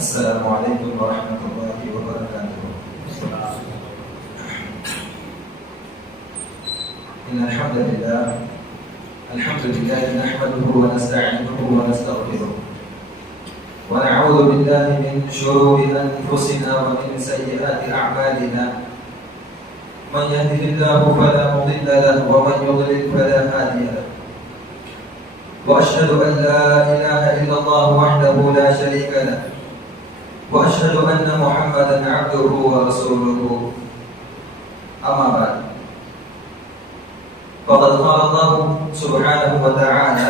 السلام علیکم ورحمۃ اللہ وبرکاتہ۔ ان الحمد لله نحمده ونستعينه ونستغفره ونعوذ بالله من شرور انفسنا ومن سيئات اعمالنا، من يهده الله فلا مضل له ومن يضلل فلا هادي له، واشهد ان لا اله الا الله وحده لا شريك له، واشهد ان محمدا عبده ورسوله، اما بعد، فقد قال الله سبحانه وتعالى: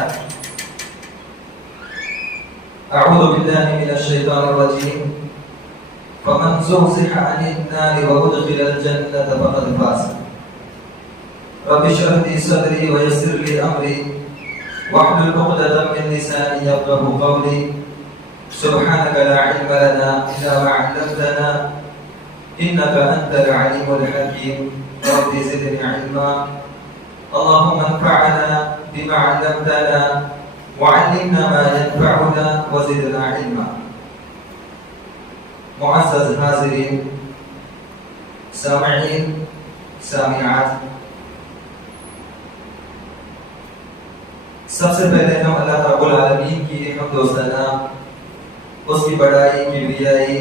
اعوذ بالله من الشيطان الرجيم، فمن زحزح عن النار وادخل الجنة فقد فاز، رب اشرح لي صدري ويسر لي امري واحلل عقدة من لساني يفقهوا قولي، سبحانك لا علم لنا إلا ما علمتنا إنك أنت العليم الحكيم، رب زدني علما، اللهم انفعنا بما علمتنا وعلمنا ما ينفعنا وزدنا علما۔ معزز حاضرین، سامعین، سامعات، سب سے پہلے ہم اللہ رب العالمین کی حمد و ثنا، اس کی بڑائی، کبریائی،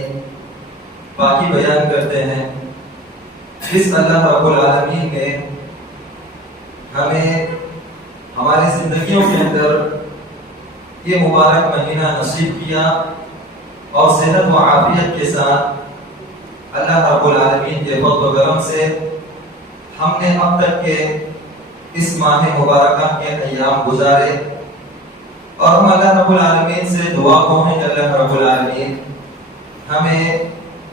باقی بیان کرتے ہیں۔ اس اللہ رب العالمین نے ہمیں ہماری زندگیوں کے اندر یہ مبارک مہینہ نصیب کیا، اور صحت و عافیت کے ساتھ اللہ رب العالمین کے فضل و کرم سے ہم نے اب تک کے اس ماہ مبارکہ کے ایام گزارے، اور ہم اللہ رب العالمین سے دعا کو ہیں کہ اللہ رب العالمین ہمیں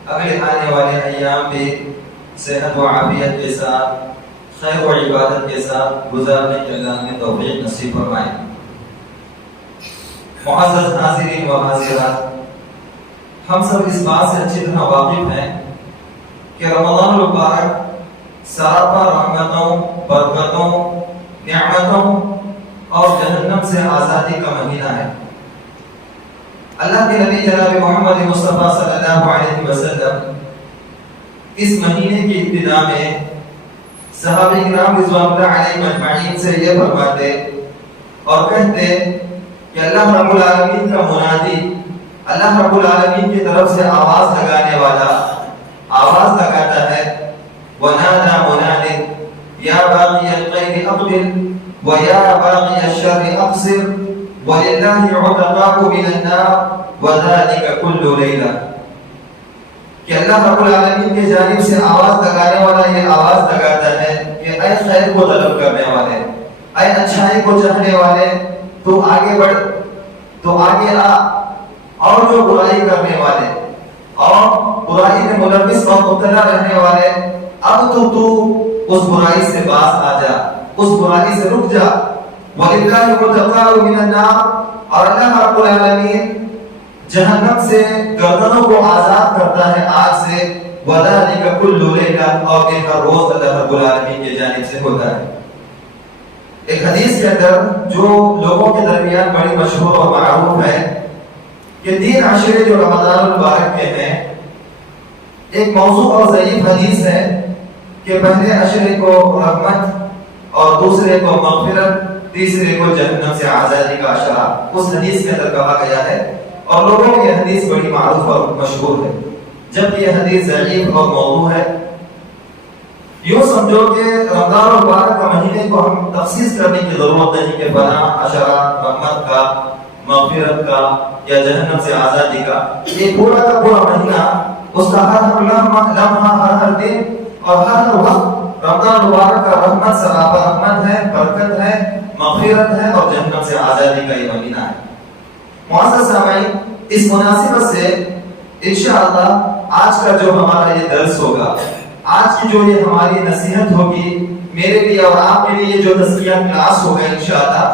اگلے آنے والے ایام بھی صحت و عافیت کے ساتھ، خیر و عبادت کے ساتھ گزارنے کے اللہ ہمیں توفیق نصیب فرمائے۔ معزز حاضرین و حاضرات، ہم سب اس بات سے اچھی طرح واقف ہیں کہ رمضان المبارک سراپا رحمتوں، برکتوں، نعمتوں اور جہنم سے آزادی کا مہینہ ہے۔ اللہ کے نبی جناب محمد مصطفیٰ صلی اللہ علیہ وسلم اس مہینے کی ابتدا میں صحابہ کرام رضوان اللہ علیہم اجمعین سے یہ فرماتے اور کہتے کہ اللہ رب العالمین کا منادی، اللہ رب العالمین کی طرف سے آواز لگانے والا آواز لگاتا ہے: وَنَادَى مُنَادٍ يَا بَاغِيَ الْخَيْرِ أَقْبِلْ وَيَا بَاغِيَ الشَّرِّ أَقْصِرْ وَلِلَّهِ عُتَقَاءُ مِنَ النَّارِ وَذَلِكَ كُلُّ لَيْلَةٍ۔ کہ اللہ رب العالمین کی جانب سے آواز لگانے والا یہ آواز لگاتا ہے کہ اے خیر کو طلب کرنے والے، اے اچھائی کو چاہنے والے، تو آگے بڑھ، تو آگے آ، اور جو برائی کرنے والے اور برائی میں ملوث اور مبتلا رہنے والے، اب تو اس برائی سے باز آ جا، اس برائی سے رک جا۔ وَلِلَّهِ عُتَقَاءُ مِنَ النَّارِ، اور اللہ رب العالمین جہنم سے گردنوں کو آزاد کرتا ہے آگ سے۔ وَذَلِكَ كُلُّ لَيْلَةٍ، اور یہ ہر روز اللہ رب العالمین کی جانب سے ہوتا ہے۔ ایک حدیث کے اندر جو لوگوں کے درمیان بڑی مشہور اور معروف ہے کہ 3 عشرے جو رمضان المبارک کے ہیں، ایک موضوع اور ضعیف حدیث ہے کہ پہلے عشرے کو رحمت اور دوسرے کو مغفرت، تیسرے کو جہنم سے آزادی کا عشرہ اس حدیث کے اندر کہا گیا ہے، اور لوگوں کی یہ حدیث بڑی معروف اور مشہور ہے، جبکہ یہ حدیث ضعیف اور موضوع ہے۔ یوں سمجھو کہ رمضان المبارک کا مہینے کو ہم تخصیص کرنے کی ضرورت نہیں کہ فلاں عشرہ رحمت کا، مغفرت کا یا جہنم سے آزادی کا، یہ پورا کا پورا مہینہ، اس کا ہر لمحہ، ہر دن اور ہر وقت رمضان مبارک کا رحمت، سراپا رحمت ہے، برکت ہے، مغفرت ہے اور جہنم سے آزادی کا یہ مہینہ ہے۔ معزز سامعین، اس مناسبت سے انشاءاللہ آج کا جو ہمارا یہ درس ہوگا، آج کی جو یہ ہماری نصیحت ہوگی، میرے لیے اور آپ کے لیے جو تزکیہ کلاس ہوگا، انشاءاللہ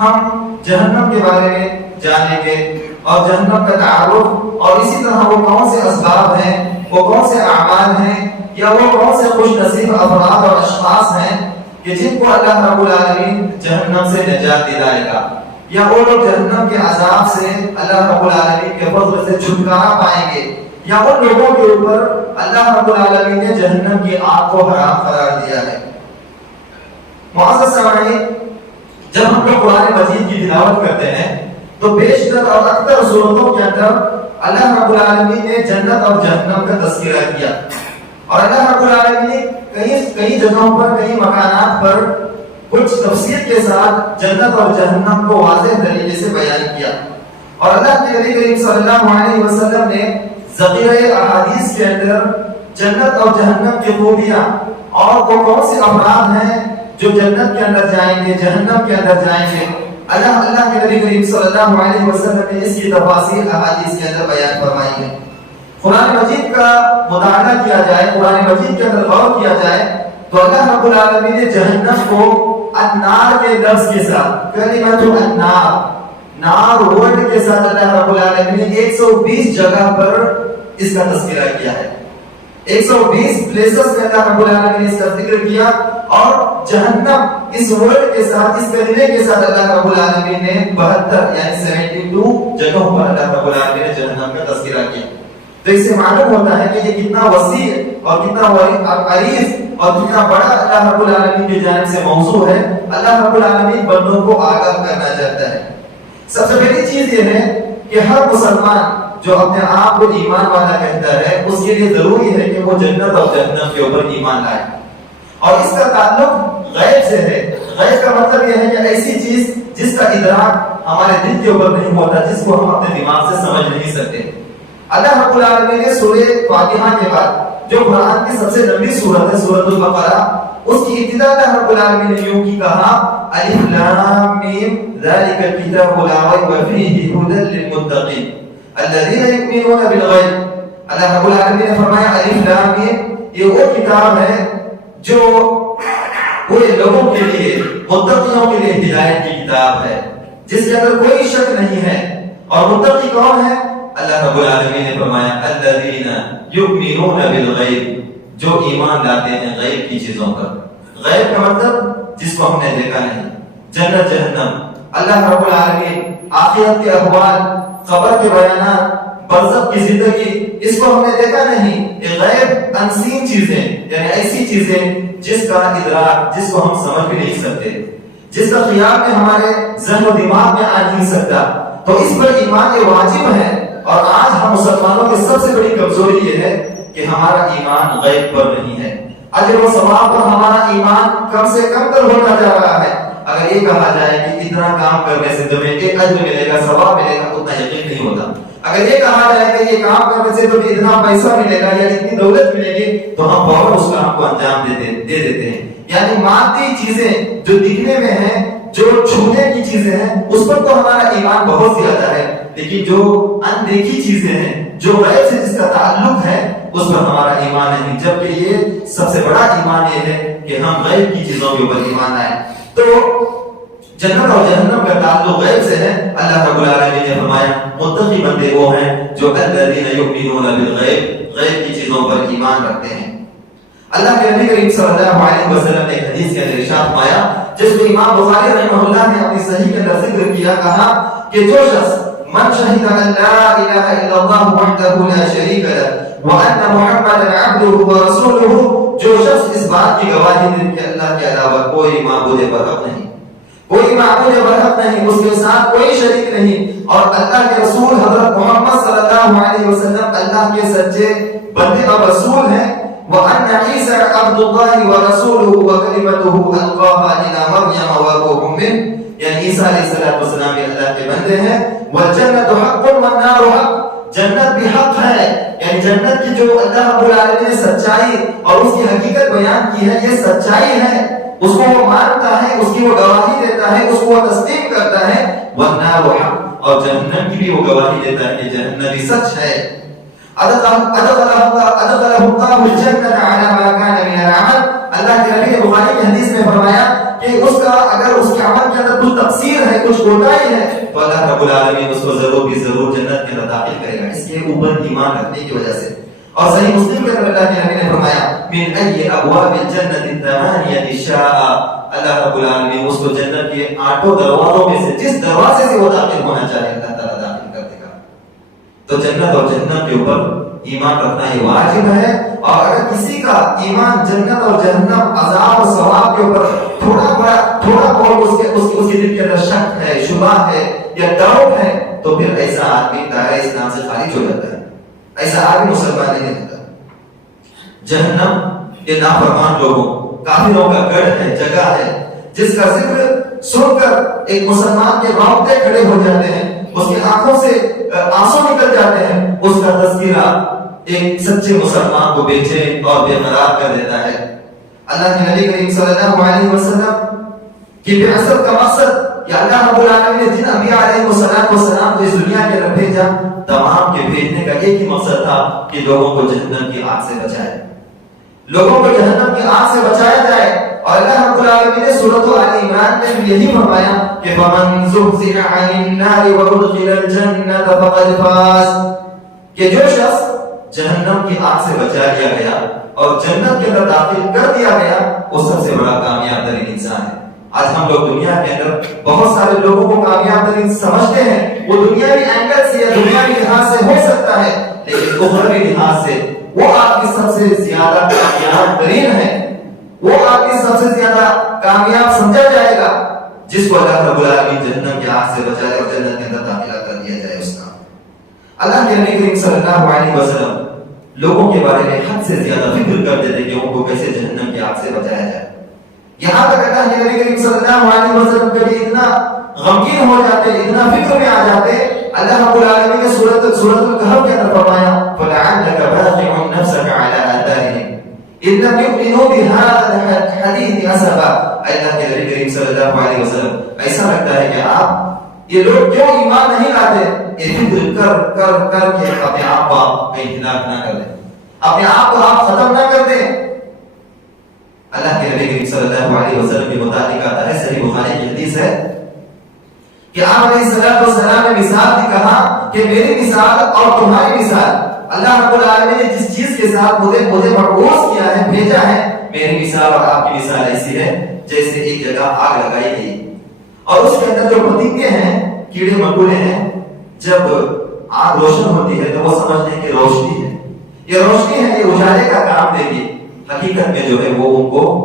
ہم جہنم کے بارے میں جانیں گے اور جہنم کا تعارف، اور اسی طرح وہ کون سے اسباب ہیں، وہ کون سے اعمال ہیں، یا وہ کون سے خوش نصیب افراد اور اشخاص ہیں کہ جن کو اللہ رب العالمین جہنم سے نجات دلائے گا۔ یا وہ لوگ جہنم کے عذاب سے اللہ رب العالمین کے فضل سے چھٹکارا پائیں گے، یا ان لوگوں کے اوپر اللہ رب العالمین نے جہنم کی آگ کو حرام قرار دیا ہے۔ معزز سامعین، جب ہم لوگ قرآن مجید کی تلاوت کرتے ہیں تو بیشتر اور اکثر صورتوں کے اندر اللہ رب العالمین نے جنت اور جہنم کا تذکرہ کیا، اور اللہ رب العالمین نے کئی جگہوں پر، کئی مکانات پر کچھ تفصیل کے ساتھ جنت اور جہنم کو واضح طریقے سے بیان کیا۔ اور اللہ کے نبی کریم صلی اللہ علیہ وسلم نے ذخیرہ احادیث کے اندر جنت اور جہنم کی خوبیاں اور وہ کون سے افراد ہیں جو جنت کے اندر جائیں گے، جہنم کے اندر جائیں گے، اللہ کے نبی کریم صلی اللہ علیہ وسلم نے اس کی تفاصیل احادیث کے اندر بیان فرمائی ہے۔ قرآن مجید کا مطالعہ کیا جائے، قرآن مجید کے اندر غور کیا جائے تو اللہ رب العالمین نے جہنم کو النار کے لفظ کے ساتھ، کلمۃ النار، نار ورڈ کے ساتھ اللہ رب العالمین نے 120 جگہ پر اس کا تذکرہ کیا ہے۔ 120 پلیسز میں اللہ رب العالمین نے اس کا ذکر کیا، اور جہنم اس ورڈ کے ساتھ، اس کلمے کے ساتھ اللہ رب العالمین نے 72 یعنی 72 جگہوں پر اللہ رب العالمین نے جہنم کا تذکرہ کیا۔ تو اس سے معلوم ہوتا ہے کہ یہ کتنا وسیع اور کتنا عریض اور کتنا بڑا اللہ رب العالمین کی جانب سے موضوع ہے۔ اللہ رب العالمین بندوں کو آگاہ کرنا چاہتا ہے۔ سب سے پہلی چیز یہ ہے کہ ہر مسلمان جو اپنے آپ کو ایمان والا کہتا ہے، اس کے لیے ضروری ہے کہ وہ جنت اور جہنم کے اوپر ایمان لائے، اور اس کا تعلق غیب سے ہے۔ غیب کا مطلب یہ ہے کہ ایسی چیز جس کا ادراک ہمارے دل کے اوپر نہیں ہوتا، جس کو ہم اپنے دماغ سے سمجھ نہیں سکتے۔ اللہ رب العالمین نے سورہ فاتحہ کے بعد جو قرآن کی سب سے لمبی سورت ہے، سورۃ البقرہ، اس کی ابتدا اللہ رب العالمین نے یوں کی کہا، الف لام میم ذالک الکتاب لا ریب فیہ ھدی للمتقین الذین یؤمنون بالغیب۔ اللہ رب العالمین نے فرمایا الف لام میم، یہ وہ کتاب ہے جو پورے لوگوں کے لیے، متقیوں کے لیے ہدایت کی کتاب ہے، جس کے اندر کوئی شک نہیں ہے۔ اور متقی کون ہے؟ اللہ رب العالمین نے فرمایا الذین یؤمنون بالغیب، جو ایمان لاتے ہیں غیب کی چیزوں پر۔ غیب کا مطلب جس کو ہم نے دیکھا نہیں، جنت جہنم، اللہ رب العالمین، آخرت کے احوال، قبر کے بیانات، برزخ کی زندگی، اس کو ہم نے دیکھا نہیں۔ یہ غیب انسین چیزیں، یعنی ایسی چیزیں جس کا ادراک، جس کو ہم سمجھ بھی نہیں سکتے، جس کا خیال میں ہمارے ذہن و دماغ میں آ نہیں سکتا، تو اس پر ایمان یہ واجب ہے۔ اور آج ہم مسلمانوں کی سب سے بڑی کمزوری یہ ہے کہ ہمارا ایمان غیب پر نہیں ہے۔ اجر و ثواب پر ہمارا ایمان کم سے کم تر ہوتا جا رہا ہے۔ اگر یہ کہا جائے کہ اتنا کام کرنے سے تمہیں ایک اجر ملے گا، ثواب ملے گا، اتنا یقین نہیں ہوتا۔ اگر یہ کہا جائے کہ یہ کام کرنے سے تمہیں اتنا پیسہ ملے گا یا اتنی دولت ملے گی، تو ہم فوراً اس کام کو انجام دے دیتے ہیں۔ یعنی مادی چیزیں جو دکھنے میں ہیں، جو چھونے کی چیزیں ہیں، اس پر تو ہمارا ایمان بہت زیادہ ہے، لیکن جو اندیکھی چیزیں ہیں، جو غیب سے جس کا تعلق ہے، اس پر ہمارا ایمان نہیں۔ جبکہ یہ سب سے بڑا ایمان یہ ہے کہ ہم غیب کی چیزوں کے اوپر ایمان لائیں۔ تو جنت اور جہنم کا تعلق غیب سے ہے۔ اللہ رب العالمین نے فرمایا متقی بندے وہ ہیں جو الذین یؤمنون بالغیب، غیب کی چیزوں پر ایمان رکھتے ہیں۔ اللہ کے نبی کریم صلی اللہ علیہ وسلم نے ایک حدیث کے اندر ارشاد فرمایا، جس کو امام بخاری رحمہ اللہ نے اپنی صحیح کے اندر ذکر کیا، کہا کہ جو شخص من شہد ان لا الہ الا اللہ وحدہ لا شریک لہ وان محمدا عبدہ ورسولہ، جو شخص اس بات کی گواہی دے کہ اللہ کے علاوہ کوئی معبود برحق نہیں، کوئی معبود برحق نہیں، اس کے ساتھ کوئی شریک نہیں، اور اللہ کے رسول حضرت محمد صلی اللہ علیہ وسلم اللہ کے سچے بندے اور رسول ہیں، وَأَنَّ عِيسَىٰ عَبْدُ اللَّهِ وَرَسُولُهُ وَكَلِمَتُهُ أَلْقَاهَا إِلَىٰ مَرْيَمَ وَرُوحٌ مِّنْهُ، یعنی عیسیٰ علیہ السلام بھی اللہ کے بندے ہیں۔ وَالْجَنَّةُ حَقٌّ وَالنَّارُ حَقٌّ، جنت بھی حق ہے، یعنی جنت کی جو اللہ رب العالمین نے سچائی اور اس کی حقیقت بیان کی ہے، یہ سچائی ہے، اس کو وہ مانتا ہے، اس کی وہ گواہی دیتا ہے، اس کو وہ تسلیم کرتا ہے۔ وَالنَّارُ حَقٌّ، اور جہنم کی بھی وہ گواہی دیتا ہے کہ جہنم بھی سچ ہے۔ ادخلہ اللہ الجنۃ علی ما کان من العمل، اللہ کے نبی نے بخاری کی حدیث میں فرمایا کہ اس کا اگر اس کے عمل کے اندر کچھ تقصیر ہے، کچھ کوتاہی ہے، تو اللہ رب العالمین اس کو ضرور بھی ضرور جنت کے اندر داخل کرے گا، اس کے اوپر ایمان رکھنے کی وجہ سے۔ اور صحیح مسلم کے اندر اللہ کے نبی نے فرمایا من ای ابواب الجنت الثمانیہ شاء، اللہ رب العالمین اس کو جنت کے 8 دروازوں میں سے جس دروازے سے وہ داخل ہونا چاہے اللہ تعالیٰ داخل کر دے گا۔ تو جنت اور جہنم کے اوپر ایمان رکھنا یہ واجب ہے، اور اگر کسی کا ایمان جنت اور جہنم عذاب و ثواب کے اوپر تھوڑا بہت اس کے دل کے اندر شک ہے، شبہ ہے یا ڈاؤٹ ہے، تو پھر ایسا آدمی دائرہ اسلام سے خارج ہو جاتا ہے، ایسا آدمی مسلمان نہیں ہوتا۔ جہنم یہ نافرمان لوگوں، کافروں کا گڑھ ہے، جگہ ہے، جس کا ذکر سن کر ایک مسلمان کے رونگٹے کھڑے ہو جاتے ہیں، اس کی آنکھوں سے آنسو نکل جاتے ہیں۔ اس کا تذکرہ ایک سچے مسلمان کو بے چین اور بے قرار کر دیتا ہے۔ اللہ کے نبی کریم صلی اللہ علیہ وسلم کی بعثت کا مقصد کہ اللہ رب العالمین نے جن انبیاء علیہ السلام کو اس دنیا کے اندر بھیجا، تمام کے بھیجنے کا ایک ہی مقصد تھا کہ لوگوں کو جہنم کی آگ سے بچائے، لوگوں کو جہنم کی آگ سے بچایا جائے۔ اور اللہ رب العالمین نے سورۃ آل عمران میں بھی یہی فرمایا کہ فَمَنْ زُحْزِحَ عَنِ النَّارِ وَأُدْخِلَ الْجَنَّةَ فَقَدْ فَازَ، کہ جو شخص جہنم کی آگ سے بچا لیا گیا اور جنت کے اندر داخل کر دیا گیا، وہ سب سے بڑا کامیاب ترین انسان ہے۔ آج ہم لوگ دنیا کے اندر بہت سارے لوگوں کو کامیاب ترین سمجھتے ہیں، وہ دنیاوی اینگل سے یا دنیاوی لحاظ سے ہو سکتا ہے، لیکن اخروی لحاظ سے وہ آپ کی سب سے زیادہ کامیاب ترین ہے، وہ آپ کی سب سے زیادہ کامیاب سمجھا جائے گا جس کو اللہ رب العالمین جہنم کی آگ سے بچائے اور جنت کے اندر داخلہ کر دیا جائے اس کا۔ اللہ کے نبی کریم صلی اللہ علیہ وسلم لوگوں کے بارے میں حد سے زیادہ فکر کرتے تھے کہ ان کو کیسے جہنم کی آگ سے بچایا جائے۔ یہاں تک اللہ کے نبی کریم صلی اللہ علیہ وسلم کبھی اتنا غمگین ہو جاتے، اتنا فکر میں آ جاتے، اللہ رب العالمین نے سورۃ الکہف کے اندر فرمایا فَلَعَلَّكَ بَاخِعٌ نَفْسَكَ عَلَىٰ آثَارِهِمْ إِن لَّمْ يُؤْمِنُوا بِهَٰذَا الْحَدِيثِ أَسَفًا۔ اللہ کے نبی کریم صلی اللہ علیہ وسلم ایسا لگتا ہے کہ آپ یہ لوگ کیوں ایمان نہیں لاتے، یہ فکر کر کے اپنے آپ کو کہیں ہلاک نہ کر دیں، اپنے آپ کو آپ ختم نہ کر دیں۔ اللہ کے نبی کریم صلی اللہ علیہ وسلم کے متعلق آتا ہے، صحیح بخاری کی حدیث ہے کہ آپ علیہ السلام نے مثال دی، کہا کہ میری مثال اور تمہاری مثال، اللہ رب العالمین نے جس چیز کے ساتھ مجھے مبعوث کیا ہے، بھیجا ہے، میری مثال اور آپ کی مثال ایسی ہے جیسے ایک جگہ آگ لگائی گئی اور اس کے اندر جو پتنگے ہیں، کیڑے مکوڑے ہیں، جب آگ روشن ہوتی ہے تو وہ سمجھتے ہیں کہ روشنی ہے، یہ روشنی ہے، یہ اجالے کا کام دے گی، حقیقت میں جو ہے وہ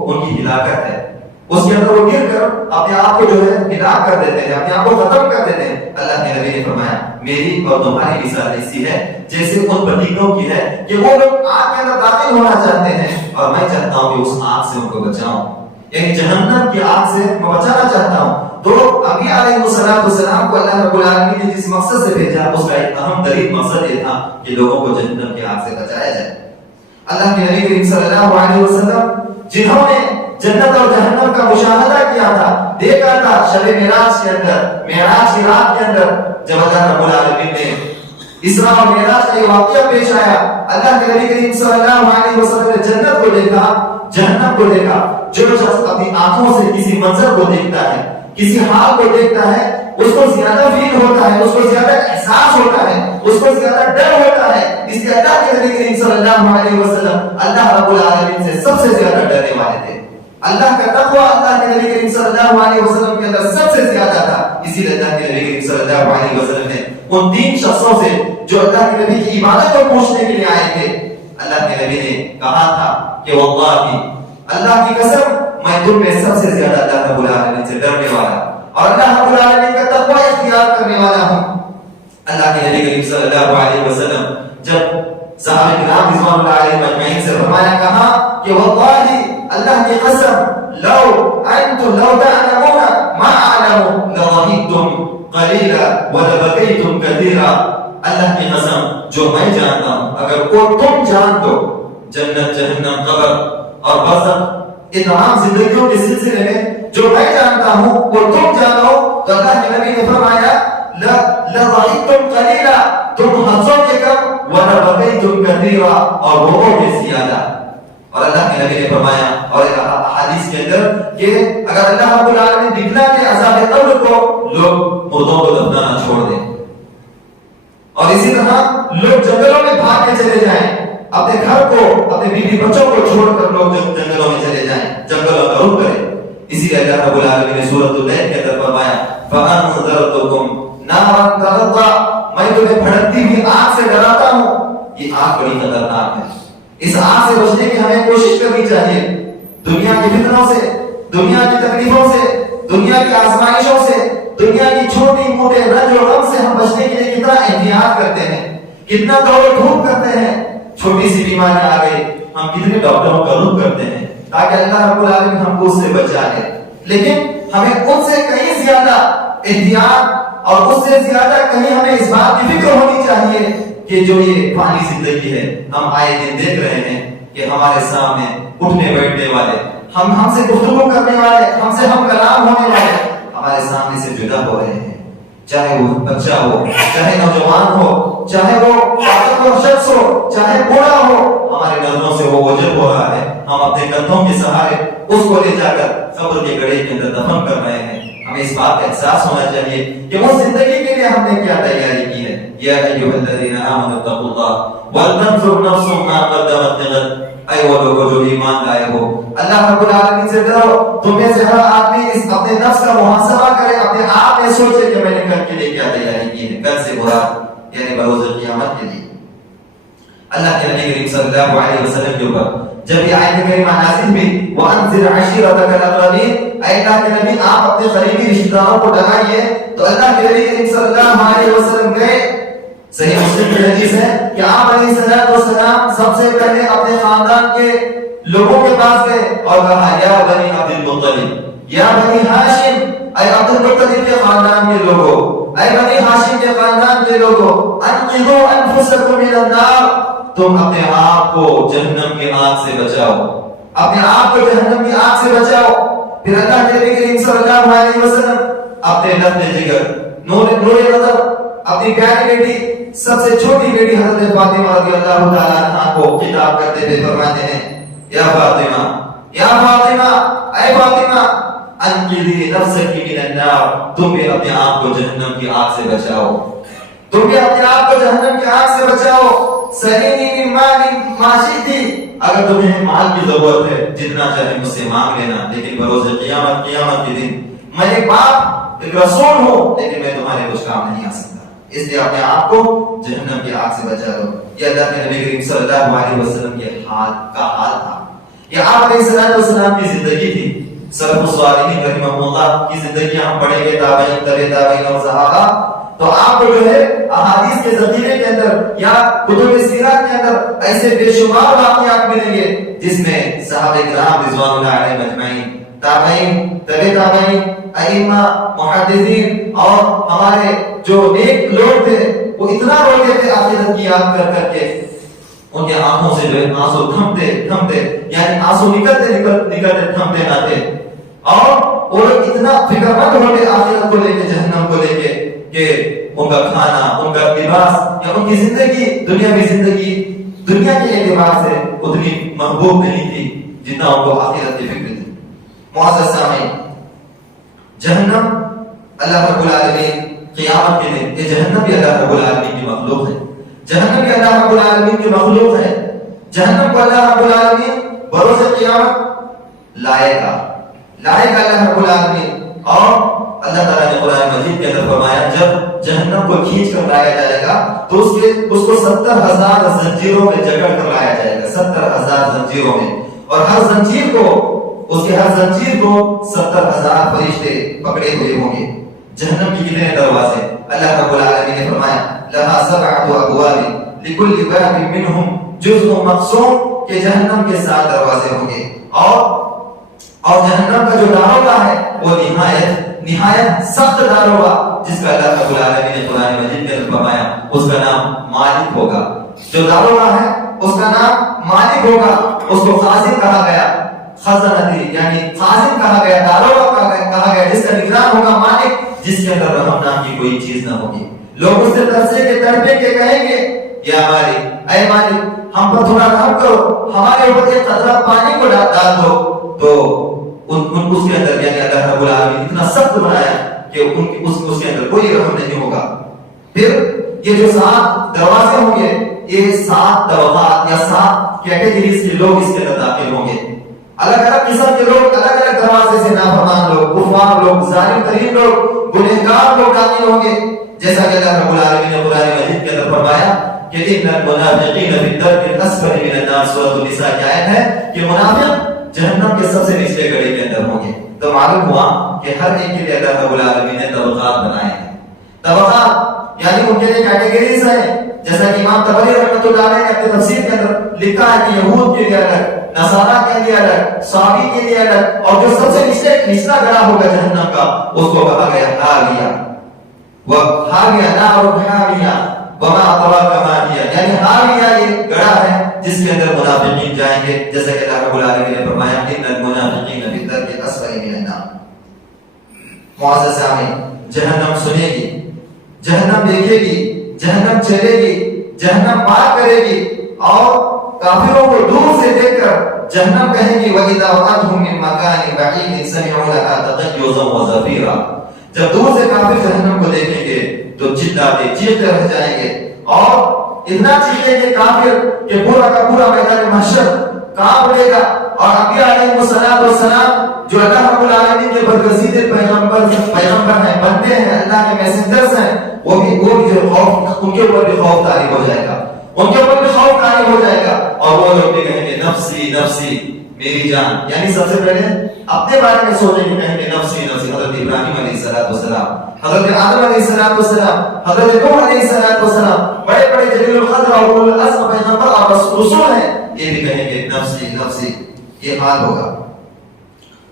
ان کی ہلاکت ہے۔ اس کے اندر وہ گر کر اپنے آپ کو جو ہے ہلاک کر دیتے ہیں، اپنے آپ کو ختم کر دیتے ہیں۔ اللہ کے نبی نے فرمایا میری اور تمہاری مثال ایسی ہے جیسے ان پتنگوں کی ہے کہ وہ لوگ آگ کے اندر داخل ہونا چاہتے ہیں اور میں چاہتا ہوں کہ اس آگ سے ان کو بچاؤں، یعنی جہنم کی آگ سے میں بچانا چاہتا ہوں۔ تو انبیاء علیہ السلام کو اللہ رب العالمین نے جس مقصد سے بھیجا، اس کا ایک اہم ترین مقصد یہ تھا کہ لوگوں کو جہنم کی آگ سے بچایا جائے۔ اللہ کے نبی کریم صلی اللہ علیہ وسلم جنہوں نے جنت اور جہنم کا مشاہدہ کیا تھا، دیکھا تھا شب معراج کے اندر، معراج کی رات کے اندر جب اللہ رب العالمین نے اسراء اور معراج کا یہ واقعہ پیش آیا، اللہ کے نبی کریم صلی اللہ علیہ وسلم نے جنت کو دیکھا، جہنم کو دیکھا۔ جو شخص اپنی آنکھوں سے کسی منظر کو دیکھتا ہے، کسی حال کو دیکھتا ہے، اس کو زیادہ فیل ہوتا ہے، اس کو زیادہ احساس ہوتا ہے، اس کو زیادہ ڈر ہوتا ہے۔ اس لیے اللہ کے نبی کریم صلی اللہ علیہ وسلم اللہ رب العالمین سے سب سے زیادہ ڈرنے والے تھے۔ اللہ کا تقوی اللہ کے نبی کریم صلی اللہ علیہ وسلم کے اندر سب سے زیادہ تھا۔ اسی لیے اللہ کے نبی کریم صلی اللہ علیہ وسلم نے ان 3 شخصوں سے جو اللہ کے نبی کی عبادت کو پوچھنے کے لیے آئے تھے، اللہ کے نبی نے کہا تھا کہ واللہ، اللہ کی قسم، میں تم میں سب سے زیادہ اللہ رب العالمین سے ڈرنے والا اور اللہ رب العالمین کا تقوی اختیار کرنے والا ہوں۔ اللہ کے نبی کریم صلی اللہ علیہ وسلم جب صحابہ کرام رضوان اللہ علیہم اجمعین سے فرمایا، کہا کہ واللہ، اللہ کی قسم، لو تعلمون ما اعلم لضحكتم قليلا ولبكيتم كثيرا۔ اللہ کی قسم، جو میں جانتا ہوں اگر کو تم جان دو، جنت، جہنم، قبر اور برزخ، ان تمام زندگیوں کے سلسلے میں جو میں جانتا ہوں وہ تم جانو، تو اللہ کے نبی نے فرمایا لضحكتم قليلا، تم ہنسو گے کم، ولبكيتم كثيرا، اور روؤ گے زیادہ۔ اور اللہ کے نبی نے فرمایا اور حدیث کے اندر کہ اگر اللہ رب العالمین دکھلا دے عذاب قبر کو، لوگ مردوں کو دفنانا چھوڑ دیں، اور اسی طرح لوگ جنگلوں میں بھاگ کے چلے جائیں، اپنے گھر کو، اپنے بیوی بچوں کو چھوڑ کر لوگ جنگلوں میں چلے جائیں، جنگلوں کا رخ کریں. اسی لیے اللہ رب العالمین نے سورۃ اللیل کے اندر فرمایا فَأَنذَرْتُكُمْ نَارًا تَلَظَّىٰ، میں تمہیں بھڑکتی ہوئی آگ سے ڈراتا ہوں. یہ آگ بڑی خطرناک ہے. اس آگ سے بچنے کی ہمیں کوشش کرنی چاہیے. دنیا کی فتنوں سے، دنیا کی تکلیفوں سے، دنیا کی آزمائشوں سے، دنیا کی چھوٹی موٹے رنج و غم سے ہم بچنے کے لیے کتنا احتیاط کرتے ہیں، کتنا دوڑ دھوپ کرتے ہیں. چھوٹی سی بیماری آ گئی، ہم کتنے ڈاکٹروں کا رخ کرتے ہیں تاکہ اللہ رب العالمین ہم کو اس سے بچا لے. لیکن ہمیں ان سے کہیں زیادہ احتیاط اور اس سے زیادہ کہیں ہمیں اس بات کی فکر ہونی چاہیے کہ جو یہ فانی زندگی ہے، ہم آئے دن دیکھ رہے ہیں کہ ہمارے سامنے اٹھنے بیٹھنے والے، ہم سے گفتگو کرنے والے، ہم سے ہم کلام ہونے والے ہمارے سامنے سے جدا ہو رہے ہیں. چاہے وہ بچہ ہو، چاہے نوجوان ہو، چاہے وہ طاقتور شخص ہو، چاہے بوڑھا ہو، ہماری نظروں سے وہ اوجھل ہو رہا ہے. ہم اپنے کندھوں کے سہارے اس کو لے جا کر قبر کے گڑھے کے اندر دفن کر رہے ہیں. ہمیں اس بات کا احساس ہونا چاہیے کہ وہ زندگی کے لیے ہم نے کیا تیاری کی ہے. یا ایھا الذین آمنوا اتقوا اللہ ولتنظر نفس ما قدمت لغد. اے وہ لوگوں جو ایمان لائے ہو، اللہ رب العالمین سے ڈرو. تم میں سے ہر آدمی اس اپنے نفس کا محاسبہ کرے، اپنے آپ میں سوچے کہ میں نے کل کے لیے کیا تیاری کی ہے، کل سے مراد یعنی بروز قیامت کے لیے. اللہ کے نبی کریم صلی اللہ علیہ وسلم کے اوپر جب یہ آیت کریمہ نازل ہوئی وَأَنذِرْ عَشِيرَتَكَ الْأَقْرَبِينَ، اے اللہ کے نبی آپ اپنے قریبی رشتہ داروں کو ڈرائیے. تو اللہ کے نبی کریم صلی اللہ علیہ وسلم گئے. صحیح مسلم کی حدیث ہے کہ آپ علیہ السلام سب سے پہلے اپنے خاندان کے لوگوں کے پاس گئے اور کہا یا بنی عبد المطلب، یا بنی ہاشم، اے عبد المطلب کے خاندان کے لوگوں، اے بنی ہاشم کے خاندان کے لوگوں، انقذوا انفسکم من النار، تم اپنے آپ کو جہنم کی آگ سے بچاؤ، اپنے آپ کو جہنم کی آگ سے بچاؤ. پھر اللہ کے نبی کریم صلی اللہ علیہ وسلم اپنے لفظ جگر، نور نظر، اپنی پیاری بیٹی، سب سے چھوٹی بیٹی حضرت فاطمہ رضی اللہ تعالی عنہا کو خطاب کرتے ہوئے فرماتے ہیں یا فاطمہ، یا فاطمہ، اے فاطمہ، انقذی نفسک من النار، تم بھی اپنے آپ کو جہنم کی آگ سے بچاؤ، تم بھی اپنے آپ کو جہنم کی آگ سے بچاؤ. سلینی من مالی ما شئتی، اگر تمہیں مال کی ضرورت ہے جتنا چاہے مجھ سے مانگ لینا، لیکن بروز قیامت کے دن میں ایک باپ، ایک رسول ہوں، لیکن میں تمہارے کچھ کام نہیں آ سکتا، اس لیے اپنے آپ کو جہنم کی آگ سے بچا لو. یہ اللہ کے نبی کریم صلی اللہ علیہ وسلم کے حال تھا. یہ آپ علیہ السلام کی زندگی تھی. سلف الصالحین رحمہ اللہ کی زندگی ہم پڑھیں گے، تابعین، تبع تابعین اور صحابہ، تو آپ کو جو ہے احادیث کے ذخیرے کے اندر یا کتب سیرت کے اندر ایسے بے شمار واقعات ملیں گے جس میں صحابہ کرام رضوان اللہ علیہم اجمعین، تابعین، تبع تابعین، ائمہ، محدثین اور ہمارے جو نیک لوگ تھے وہ اتنا روتے تھے آخرت کی یاد کر کر کے ان کے آنکھوں سے جو ہے آنسو تھمتے یعنی آنسو نکلتے تھمتے نہ تھے. اور وہ لوگ اتنا فکر مند ہوتے آخرت کو لے کے، جہنم کو لے کے، کہ ان کا کھانا، ان کا لباس یا ان کی زندگی، دنیاوی زندگی دنیا کے اعتبار سے اتنی محبوب نہیں تھی جتنا ان کو آخرت کی فکر تھی. معزز سامعین، جہنم اللہ رب العالمین قیامت کے دن، یہ جہنم بھی اللہ رب العالمین کی مخلوق ہے، جہنم بھی اللہ رب العالمین کی مخلوق ہے. جہنم کو اللہ رب العالمین بروز قیامت لائے گا اللہ رب العالمین. اور اللہ تعالیٰ نے قرآن مجید کے اندر فرمایا جب جہنم کو کھینچ کر لایا جائے گا تو اس کو 70,000 زنجیروں میں جکڑ کر لایا جائے گا، 70,000 زنجیروں میں، اور ہر زنجیر کو 70,000 فرشتے پکڑے ہوئے ہوں گے. جہنم کی کتنے دروازے؟ اللہ رب العالمین نے فرمایا لہا 7 ابواب لکل باب منہم جزء مقسوم، کہ جہنم کے 7 دروازے ہوں گے. اور جہنم کا جو داروغہ ہے وہ نہایت سخت داروغہ، جس کا اللہ رب العالمین نے قرآن مجید میں فرمایا اس کا نام مالک ہوگا. جو داروغہ ہے اس کا نام مالک ہوگا. اس کو خازن کہا گیا، خزنتی یعنی خازن کہا گیا، داروغہ کہا گیا، جس کا نگران ہوگا مالک، جس کے اندر رحم نام کی کوئی چیز نہ ہوگی. لوگ اس سے ترسے کے تڑپے کے کہیں گے یا مالک، اے مالک ہم پر تھوڑا رحم کرو، ہمارے اوپر ایک قطرہ پانی کو ڈال دو. تو اس کے اندر یعنی اللہ رب العالمین اتنا سخت بنایا کہ اس کے اندر کوئی رحم نہیں ہوگا. پھر یہ جو 7 دروازے ہوں گے یہ 7 طبقات یا 7 کیٹیگریز کے لوگ اس کے اندر داخل ہوں گے. الگ الگ قسم کے لوگ، الگ الگ دروازے سے نافرمان لوگ، کفار لوگ، ظالم ترین لوگ، گنہگار لوگ داخل ہوں گے. جیسا کہ اللہ رب العالمین نے قرآن مجید کے اندر فرمایا کہ ان المنافقین فی الدرک الاسفل من النار، سورۃ النساء کی آیت ہے کہ منافق جہنم کے سب سے نچلے گڑھے کے اندر ہوں گے. تو معلوم ہوا کہ ہر ایک کے لیے اللہ رب العالمین نے طبقات بنائے ہیں. طبقات یعنی ان کے لیے کیٹیگریز ہیں. جیسا کہ امام طبری رحمۃ اللہ علیہ نے اپنی تفسیر کے اندر لکھا ہے کہ یہود کے لیے الگ، نصارہ کے لیے الگ، صابی کے لیے الگ، اور جو سب سے نچلا گڑھا ہوگا جہنم کا اس کو کہا گیا حاویہ. وحاویہ نار حاویہ وما ادراک ما ہی، یعنی حاویہ یہ گڑھا ہے جس کے اندر منافقین جائیں گے. جیسا کہ اللہ رب العالمین نے فرمایا ان المنافقین فی الدرک الاسفل من النار. معزز سامعین، جہنم سنے گی، جہنم دیکھے گی، جہنم چلے گی، جہنم پار کرے گی، اور کافروں کو دور سے دیکھ کر جہنم کہیں گی وَإِذَا رَأَتْهُم مِّن مَّكَانٍ بَعِيدٍ سَمِعُوا لَهَا تَغَيُّظًا وَزَفِيرًا. جب دور سے کافر جہنم کو دیکھیں گے تو چلاتے چیختے رہ جائیں گے، اور اتنا چیخیں گے کافر کہ پورا کا پورا میدان محشر کانپ اٹھے گا. اور انبیاء علیہ السلام جو اللہ رب العالمین کے برگزیدہ پیغمبر ہیں، بندے ہیں، اللہ کے میسنجرز ہیں، وہ بھی جو خوف، ان کے اوپر بھی خوف طاری ہو جائے گا، ان کے اوپر بھی خوف طاری ہو جائے گا. اور وہ لوگ بھی کہیں گے نفسی نفسی، میری جان. یعنی سب سے پہلے اپنے بارے میں سوچیں گے، کہیں گے نفسی نفسی. حضرت ابراہیم علیہ السلام، حضرت آدم علیہ السلام، حضرت نوح علیہ السلام، بڑے بڑے جلیل القدر اور اولو العزم پیغمبر اور رسول ہیں، یہ بھی کہیں گے نفسی نفسی. یہ حال ہوگا.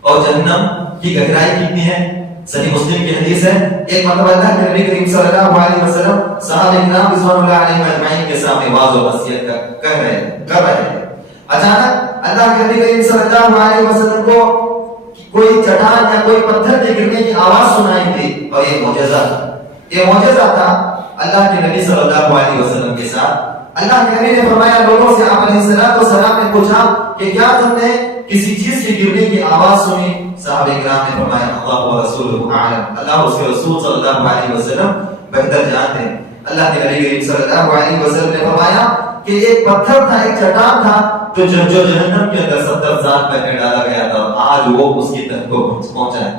اور جہنم کی گہرائی کتنی ہے؟ صحیح مسلم کی حدیث ہے، ایک مرتبہ اللہ کے نبی کریم صلی اللہ علیہ وسلم صحابہ کرام رضوان اللہ علیہم اجمعین کے سامنے واعظ و نصیحت کر رہے ہیں. اچانک اللہ کے نبی کریم صلی اللہ علیہ وسلم کو کوئی چٹان یا کوئی پتھر کے گرنے کی آواز سنائی تھی، اور یہ معجزہ تھا اللہ کے نبی صلی اللہ علیہ وسلم کے ساتھ. اللہ کے نبی نے فرمایا لوگوں سے، آپ علیہ السلام نے پوچھا کہ کیا تم نے کسی چیز کے گرنے کی آواز سنی؟ صحابہ کرام نے فرمایا اللہ و رسولہ اعلم، اللہ اور اس کے رسول صلی اللہ علیہ وسلم بہتر جانتے ہیں. اللہ کے نبی کریم صلی اللہ علیہ وسلم نے فرمایا کہ ایک پتھر تھا، ایک چٹان تھا جو جہنم کے اندر 70 سال پہلے ڈالا گیا تھا، آج وہ اس کی تہ کو پہنچا ہے،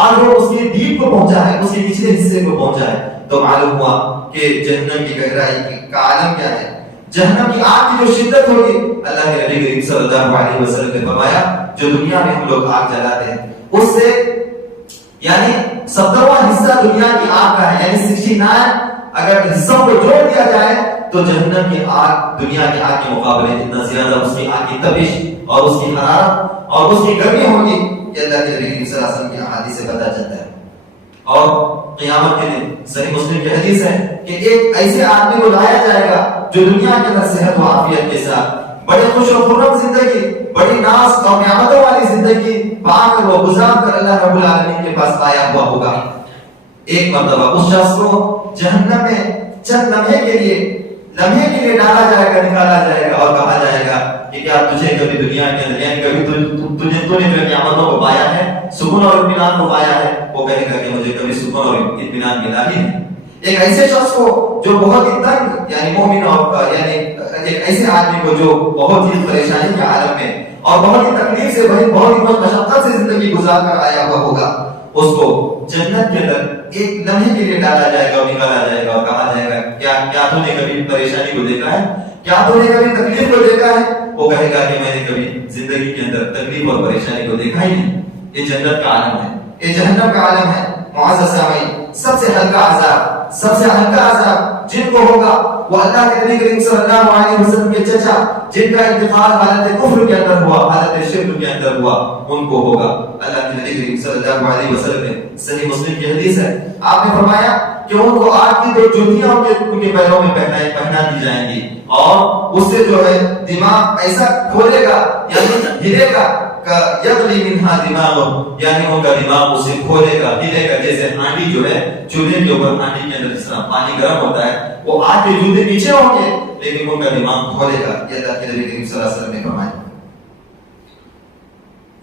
آج وہ اس کی ڈیپ کو پہنچا ہے، اس کے نچلے حصے کو پہنچا ہے. تو معلوم ہوا کہ جہنم کی گہرائی کا عالم کیا ہے، جہنم کی آگ کی جو شدت ہوگی. اللہ کے نبی کریم صلی اللہ علیہ وسلم نے فرمایا جو دنیا میں ہم لوگ آگ جلاتے ہیں اس سے یعنی 70واں حصہ دنیا کی آگ کا ہے، یعنی 69 اگر حصوں کو جوڑ دیا جائے تو جہنم کی آگ دنیا کی آگ کے مقابلے اتنا زیادہ اس کی آگ کی تپش اور اس کی حرارت اور اس کی گرمی ہوگی کہ اللہ کے نبی صلی اللہ علیہ وسلم کی احادیث سے پتہ چلتا ہے. اور قیامت کے دن صحیح مسلم کی حدیث ہے کہ ایک ایسے آدمی کو لایا جائے گا جو دنیا کے اندر صحت و عافیت کے ساتھ بڑے خوش و خرم زندگی، بڑی ناز اور نعمتوں والی زندگی پا کر وہ گزار کر اللہ رب العالمین کے پاس آیا ہوا ہوگا. ایک مرتبہ اس شخص کو جہنم میں چند لمحے کے لیے ڈالا جائے گا، نکالا جائے گا اور کہا جائے گا کہ کیا تجھے کبھی دنیا کے اندر یعنی کبھی تو نے جو نعمتوں کو پایا ہے، سکون اور اطمینان کو پایا ہے؟ وہ کہے گا کہ مجھے کبھی سکون اور اطمینان ملا ہی نہیں. ایک ایسے شخص کو جو بہت ہی تنگ یعنی مومن اور یعنی ایک ایسے آدمی کو جو بہت ہی پریشانی کے عالم میں اور بہت ہی تکلیف سے بہت ہی مشقت سے زندگی گزار کر آیا ہوا ہوگا، اس کو جنت کے اندر ایک لمحے کے لیے ڈالا جائے گا اور نکالا جائے گا اور کہا جائے گا کیا تو نے کبھی پریشانی کو دیکھا ہے، کیا تو نے کبھی تکلیف کو دیکھا ہے؟ وہ کہے گا کہ میں نے کبھی زندگی کے اندر تکلیف اور پریشانی کو دیکھا ہی نہیں. یہ جنت کا عالم ہے، یہ جہنم کا عالم ہے. معزز سامعین، سب سے ہلکا عذاب جن کو ہوگا وہ اللہ کے نبی کریم صلی اللہ علیہ وسلم کے چچا جن کا انتقال حالت کفر کے اندر ہوا، حالت شرک کے اندر ہوا، ان کو ہوگا. اللہ کے نبی کریم صلی اللہ علیہ وسلم نے صحیح مسلم کی حدیث ہے، آپ نے فرمایا کہ ان کو آگ کی 2 جوتیاں ان کے پیروں میں پہنا دی جائیں گی اور اس سے جو ہے دماغ ایسا کھولے گا یعنی ہلے گا یغلی منہا دماغ، یعنی ان کا دماغ اسے کھولے گا، ہلے گا. جیسے ہانڈی جو ہے چولہے کے اوپر ہانڈی کے اندر جس طرح پانی گرم ہوتا ہے، وہ آگ کے جوتے نیچے ہوں گے لیکن ان کا دماغ کھولے گا. یہ اللہ کے نبی کریم صلی اللہ علیہ وسلم نے فرمایا.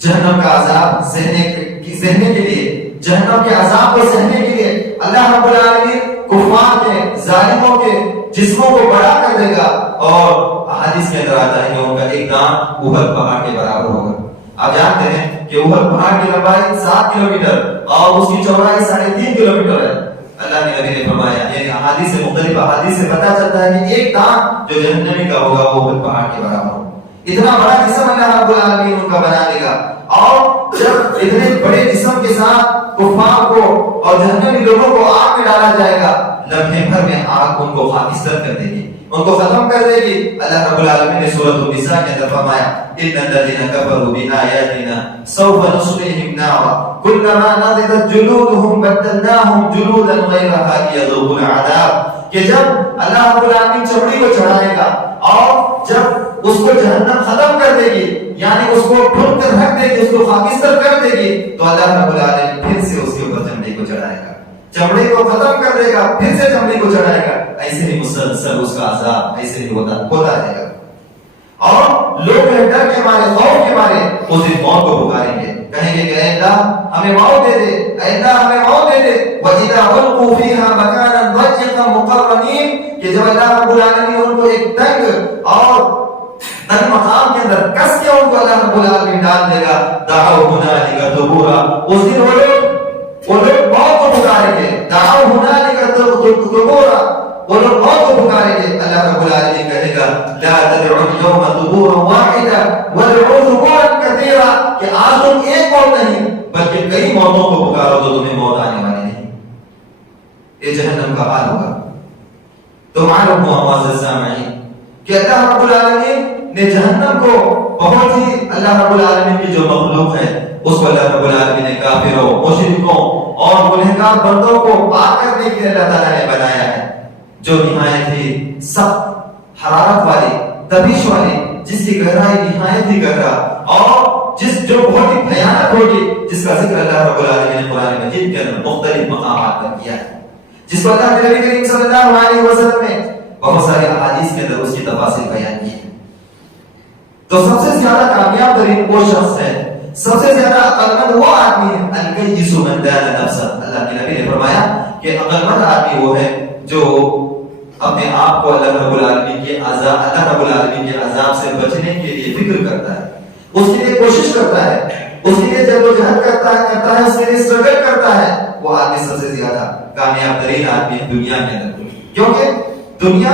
جہنم کا عذاب سہنے کے لیے، جہنم کے عذاب کو سہنے کے لیے اللہ رب العالمین کفار کے، ظالموں کے جسموں کو بڑا کر دے گا اور حدیث کے اندر آتا ہے کہ ان کا ایک دان احد پہاڑ کے برابر ہوگا. آپ جانتے ہیں کہ احد پہاڑ کی لمبائی 7 کلومیٹر اور اس کی چوڑائی 3.5 کلومیٹر ہے. اللہ کے نبی نے فرمایا، یہ احادیث سے مختلف احادیث سے پتہ چلتا ہے کہ ایک دان جو جہنمی کا ہوگا وہ احد پہاڑ کے برابر ہوگا. اتنا بڑا جسم اللہ رب العالمین ان کا بنا دے گا. اور جب اتنے بڑے جسم کے ساتھ کفار کو اور جہنمی لوگوں کو آگ میں ڈالا جائے گا، لمحے بھر میں آگ ان کو خاکستر کر دے گی، ان کو ختم کر دے گی. اللہ رب العالمین نے سورۃ النساء کے اندر فرمایا، ان الذين كفروا بآياتنا سوف نصليهم نارا كلما نضجت جلودهم بدلناهم جلودا غيرها ليذوقوا العذاب. کہ جب اللہ رب العالمین چمڑی کو چڑھائے گا اور جب اس کو جہنم ختم کر دے گی، یعنی اس کو ڈھونڈ کر رکھ دے گی، اس کو خاکستر کر دے گی، تو اللہ رب العالمین پھر سے اس کے اوپر چمڑی کو چڑھائے گا، چمڑی کو ختم کر دے گا، پھر سے چمڑی کو چڑھائے گا. ایسے ہی مسلسل اس کا عذاب ایسے ہی ہوتا رہے گا. اور لوگ ڈر کے مارے، خوف کے مارے اس دن موت کو پکاریں گے، کہیں گے کہ اے اللہ ہمیں موت دے دے، اے اللہ ہمیں موت دے دے. وَإِذَا أُلْقُوا فِيهَا مَكَانًا ضَيِّقًا مُقَرَّنِينَ، کہ جب اللہ رب العالمین ان کو ایک تنگ اور تنگ مقام کے اندر کس کے ان کو اللہ رب العالمین ڈال دے گا، دعوا هُنَالِكَ ثُبُورًا، اس دن وہ لوگ موت کو پکاریں گے. دعوا هُنَالِكَ ثُبُورًا، وہ لوگ موت کو پکاریں گے. اللہ رب العالمین کہے گا، لا تدعوا اليوم ثبورا واحدا وادعوا ثبورا كثيرا، کہ آج تم ایک موت نہیں بلکہ کئی موتوں کو پکارو تو تمہیں موت آنے والی نہیں. یہ جہنم کا حال ہوگا. تو معلوم ہوا معزز سامعین کہ اللہ رب العالمین نے جہنم کو بہت ہی، اللہ رب العالمین کی جو مخلوق ہے اس کو اللہ رب العالمین نے کافروں، مشرکوں اور گنہگار بندوں کو پاک کرنے کے لیے اللہ تعالیٰ نے بنایا ہے، جو نہایت ہی سخت حرارت والی، تپش والی، جس کی گہرائی نہایت ہی گہرا اور جو بہت ہی بھیانک ہوگی، جس کا ذکر اللہ رب العالمین نے قرآن مجید کے اندر مختلف مقامات پر کیا ہے، جس کو اللہ کے نبی کریم صلی اللہ علیہ وسلم نے بہت سارے احادیث کے اندر اس کی تفاصیل بیان کی ہے. تو سب سے زیادہ کامیاب ترین وہ شخص ہے، سب سے زیادہ عقل مند وہ آدمی ہے، الکیس من دان نفسہ. اللہ کے نبی نے فرمایا کہ عقل مند آدمی وہ ہے جو اپنے آپ کو اللہ رب العالمین کے عذاب سے بچنے کے لیے فکر کرتا ہے، اس کے لیے کوشش کرتا ہے، اس کے لیے جدوجہد کرتا ہے، اس کے لیے اسٹرگل کرتا ہے. وہ آدمی سب سے زیادہ کامیاب ترین آدمی ہے دنیا کے اندر. کیونکہ دنیا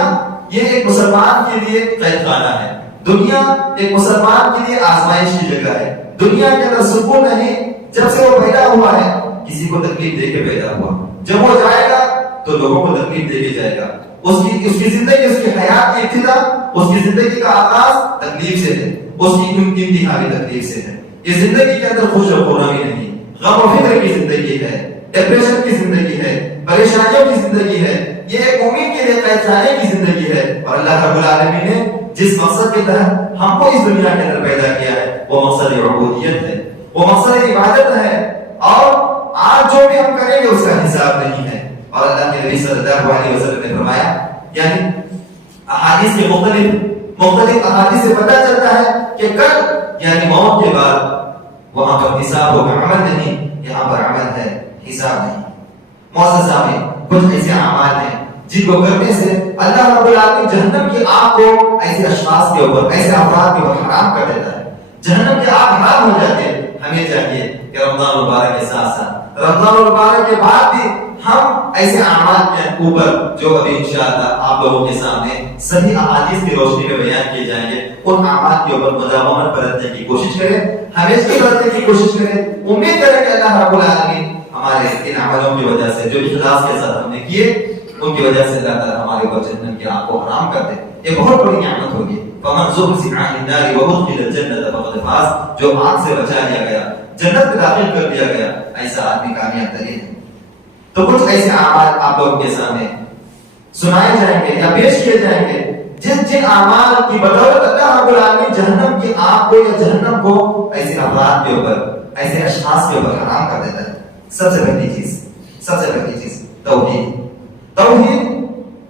یہ ایک مسلمان کے لیے قید خانہ ہے، دنیا ایک مسلمان کے لیے آزمائش کی جگہ ہے. دنیا کے اندر سکون نہیں. جب سے وہ پیدا ہوا ہے کسی کو تکلیف دے کے پیدا ہوا، جب وہ جائے گا تو لوگوں کو تکلیف دے کے جائے گا. اس کی زندگی، اس کی حیات کی ابتدا، اس کی زندگی کا آغاز تکلیف سے ہے، اس کی انتہا بھی تکلیف سے ہے. یہ زندگی کے اندر خوش و خرمی نہیں، غم و فکر کی زندگی ہے، ڈپریشن کی زندگی ہے، پریشانیوں کی زندگی ہے. یہ ایک امید کے لیے قید خانے کی زندگی ہے. اور اللہ رب العالمین نے جس مقصد کے تحت ہم کو اس دنیا کے اندر پیدا کیا ہے وہ مقصد عبودیت ہے، وہ مقصد عبادت ہے. اور آج جو بھی ہم کریں گے اس کا حساب نہیں ہے. اور اللہ کے نبی صلی اللہ علیہ وسلم نے فرمایا، یعنی احادیث کے مختلف احادیث سے پتہ چلتا ہے کہ کل یعنی موت کے بعد وہاں پر حساب ہوگا، عمل نہیں، یہاں پر عمل ہے، حساب نہیں. معزز سامعین، کچھ ایسے اعمال ہیں جن کو کرنے سے اللہ رب العالمین جہنم کی آگ کو ایسے اشخاص کے اوپر، ایسے افراد کے اوپر حرام کر دیتا ہے. جہنم کی آگ حرام ہو جاتی ہے. ہمیں چاہیے کہ رمضان المبارک کے ساتھ ساتھ رمضان المبارک کے بعد بھی ہم ایسے اعمال کے اوپر جو ابھی انشاءاللہ آپ لوگوں کے سامنے صحیح احادیث کی روشنی میں بیان کیے جائیں گے، ان اعمال کے اوپر مداومت برتنے کی کوشش کریں، ہمیشہ برتنے کی کوشش کریں. امید کریں کہ اللہ رب العالمین ہمارے ان عملوں کی وجہ سے جو اخلاص کے ساتھ ہم نے کیے ان کی وجہ سے اللہ تعالیٰ ہمارے اوپر جہنم کی آگ کو حرام کر دے. یہ بہت بڑی نعمت ہوگی. فمن زحزح عن النار وادخل الجنة فقد فاز، جو آگ سے بچا لیا گیا، جنت میں داخل کر دیا گیا، ایسا آدمی کامیاب ترین ہے. تو کچھ ایسے اعمال آپ لوگوں کے سامنے سنائے جائیں گے یا پیش کیے جائیں گے جن اعمال کی بدولت اللہ رب العالمین جہنم کی آگ کو یا جہنم کو ایسے افراد کے اوپر، ایسے اشخاص کے اوپر حرام کر دیتا ہے. سب سے پہلی چیز توحید.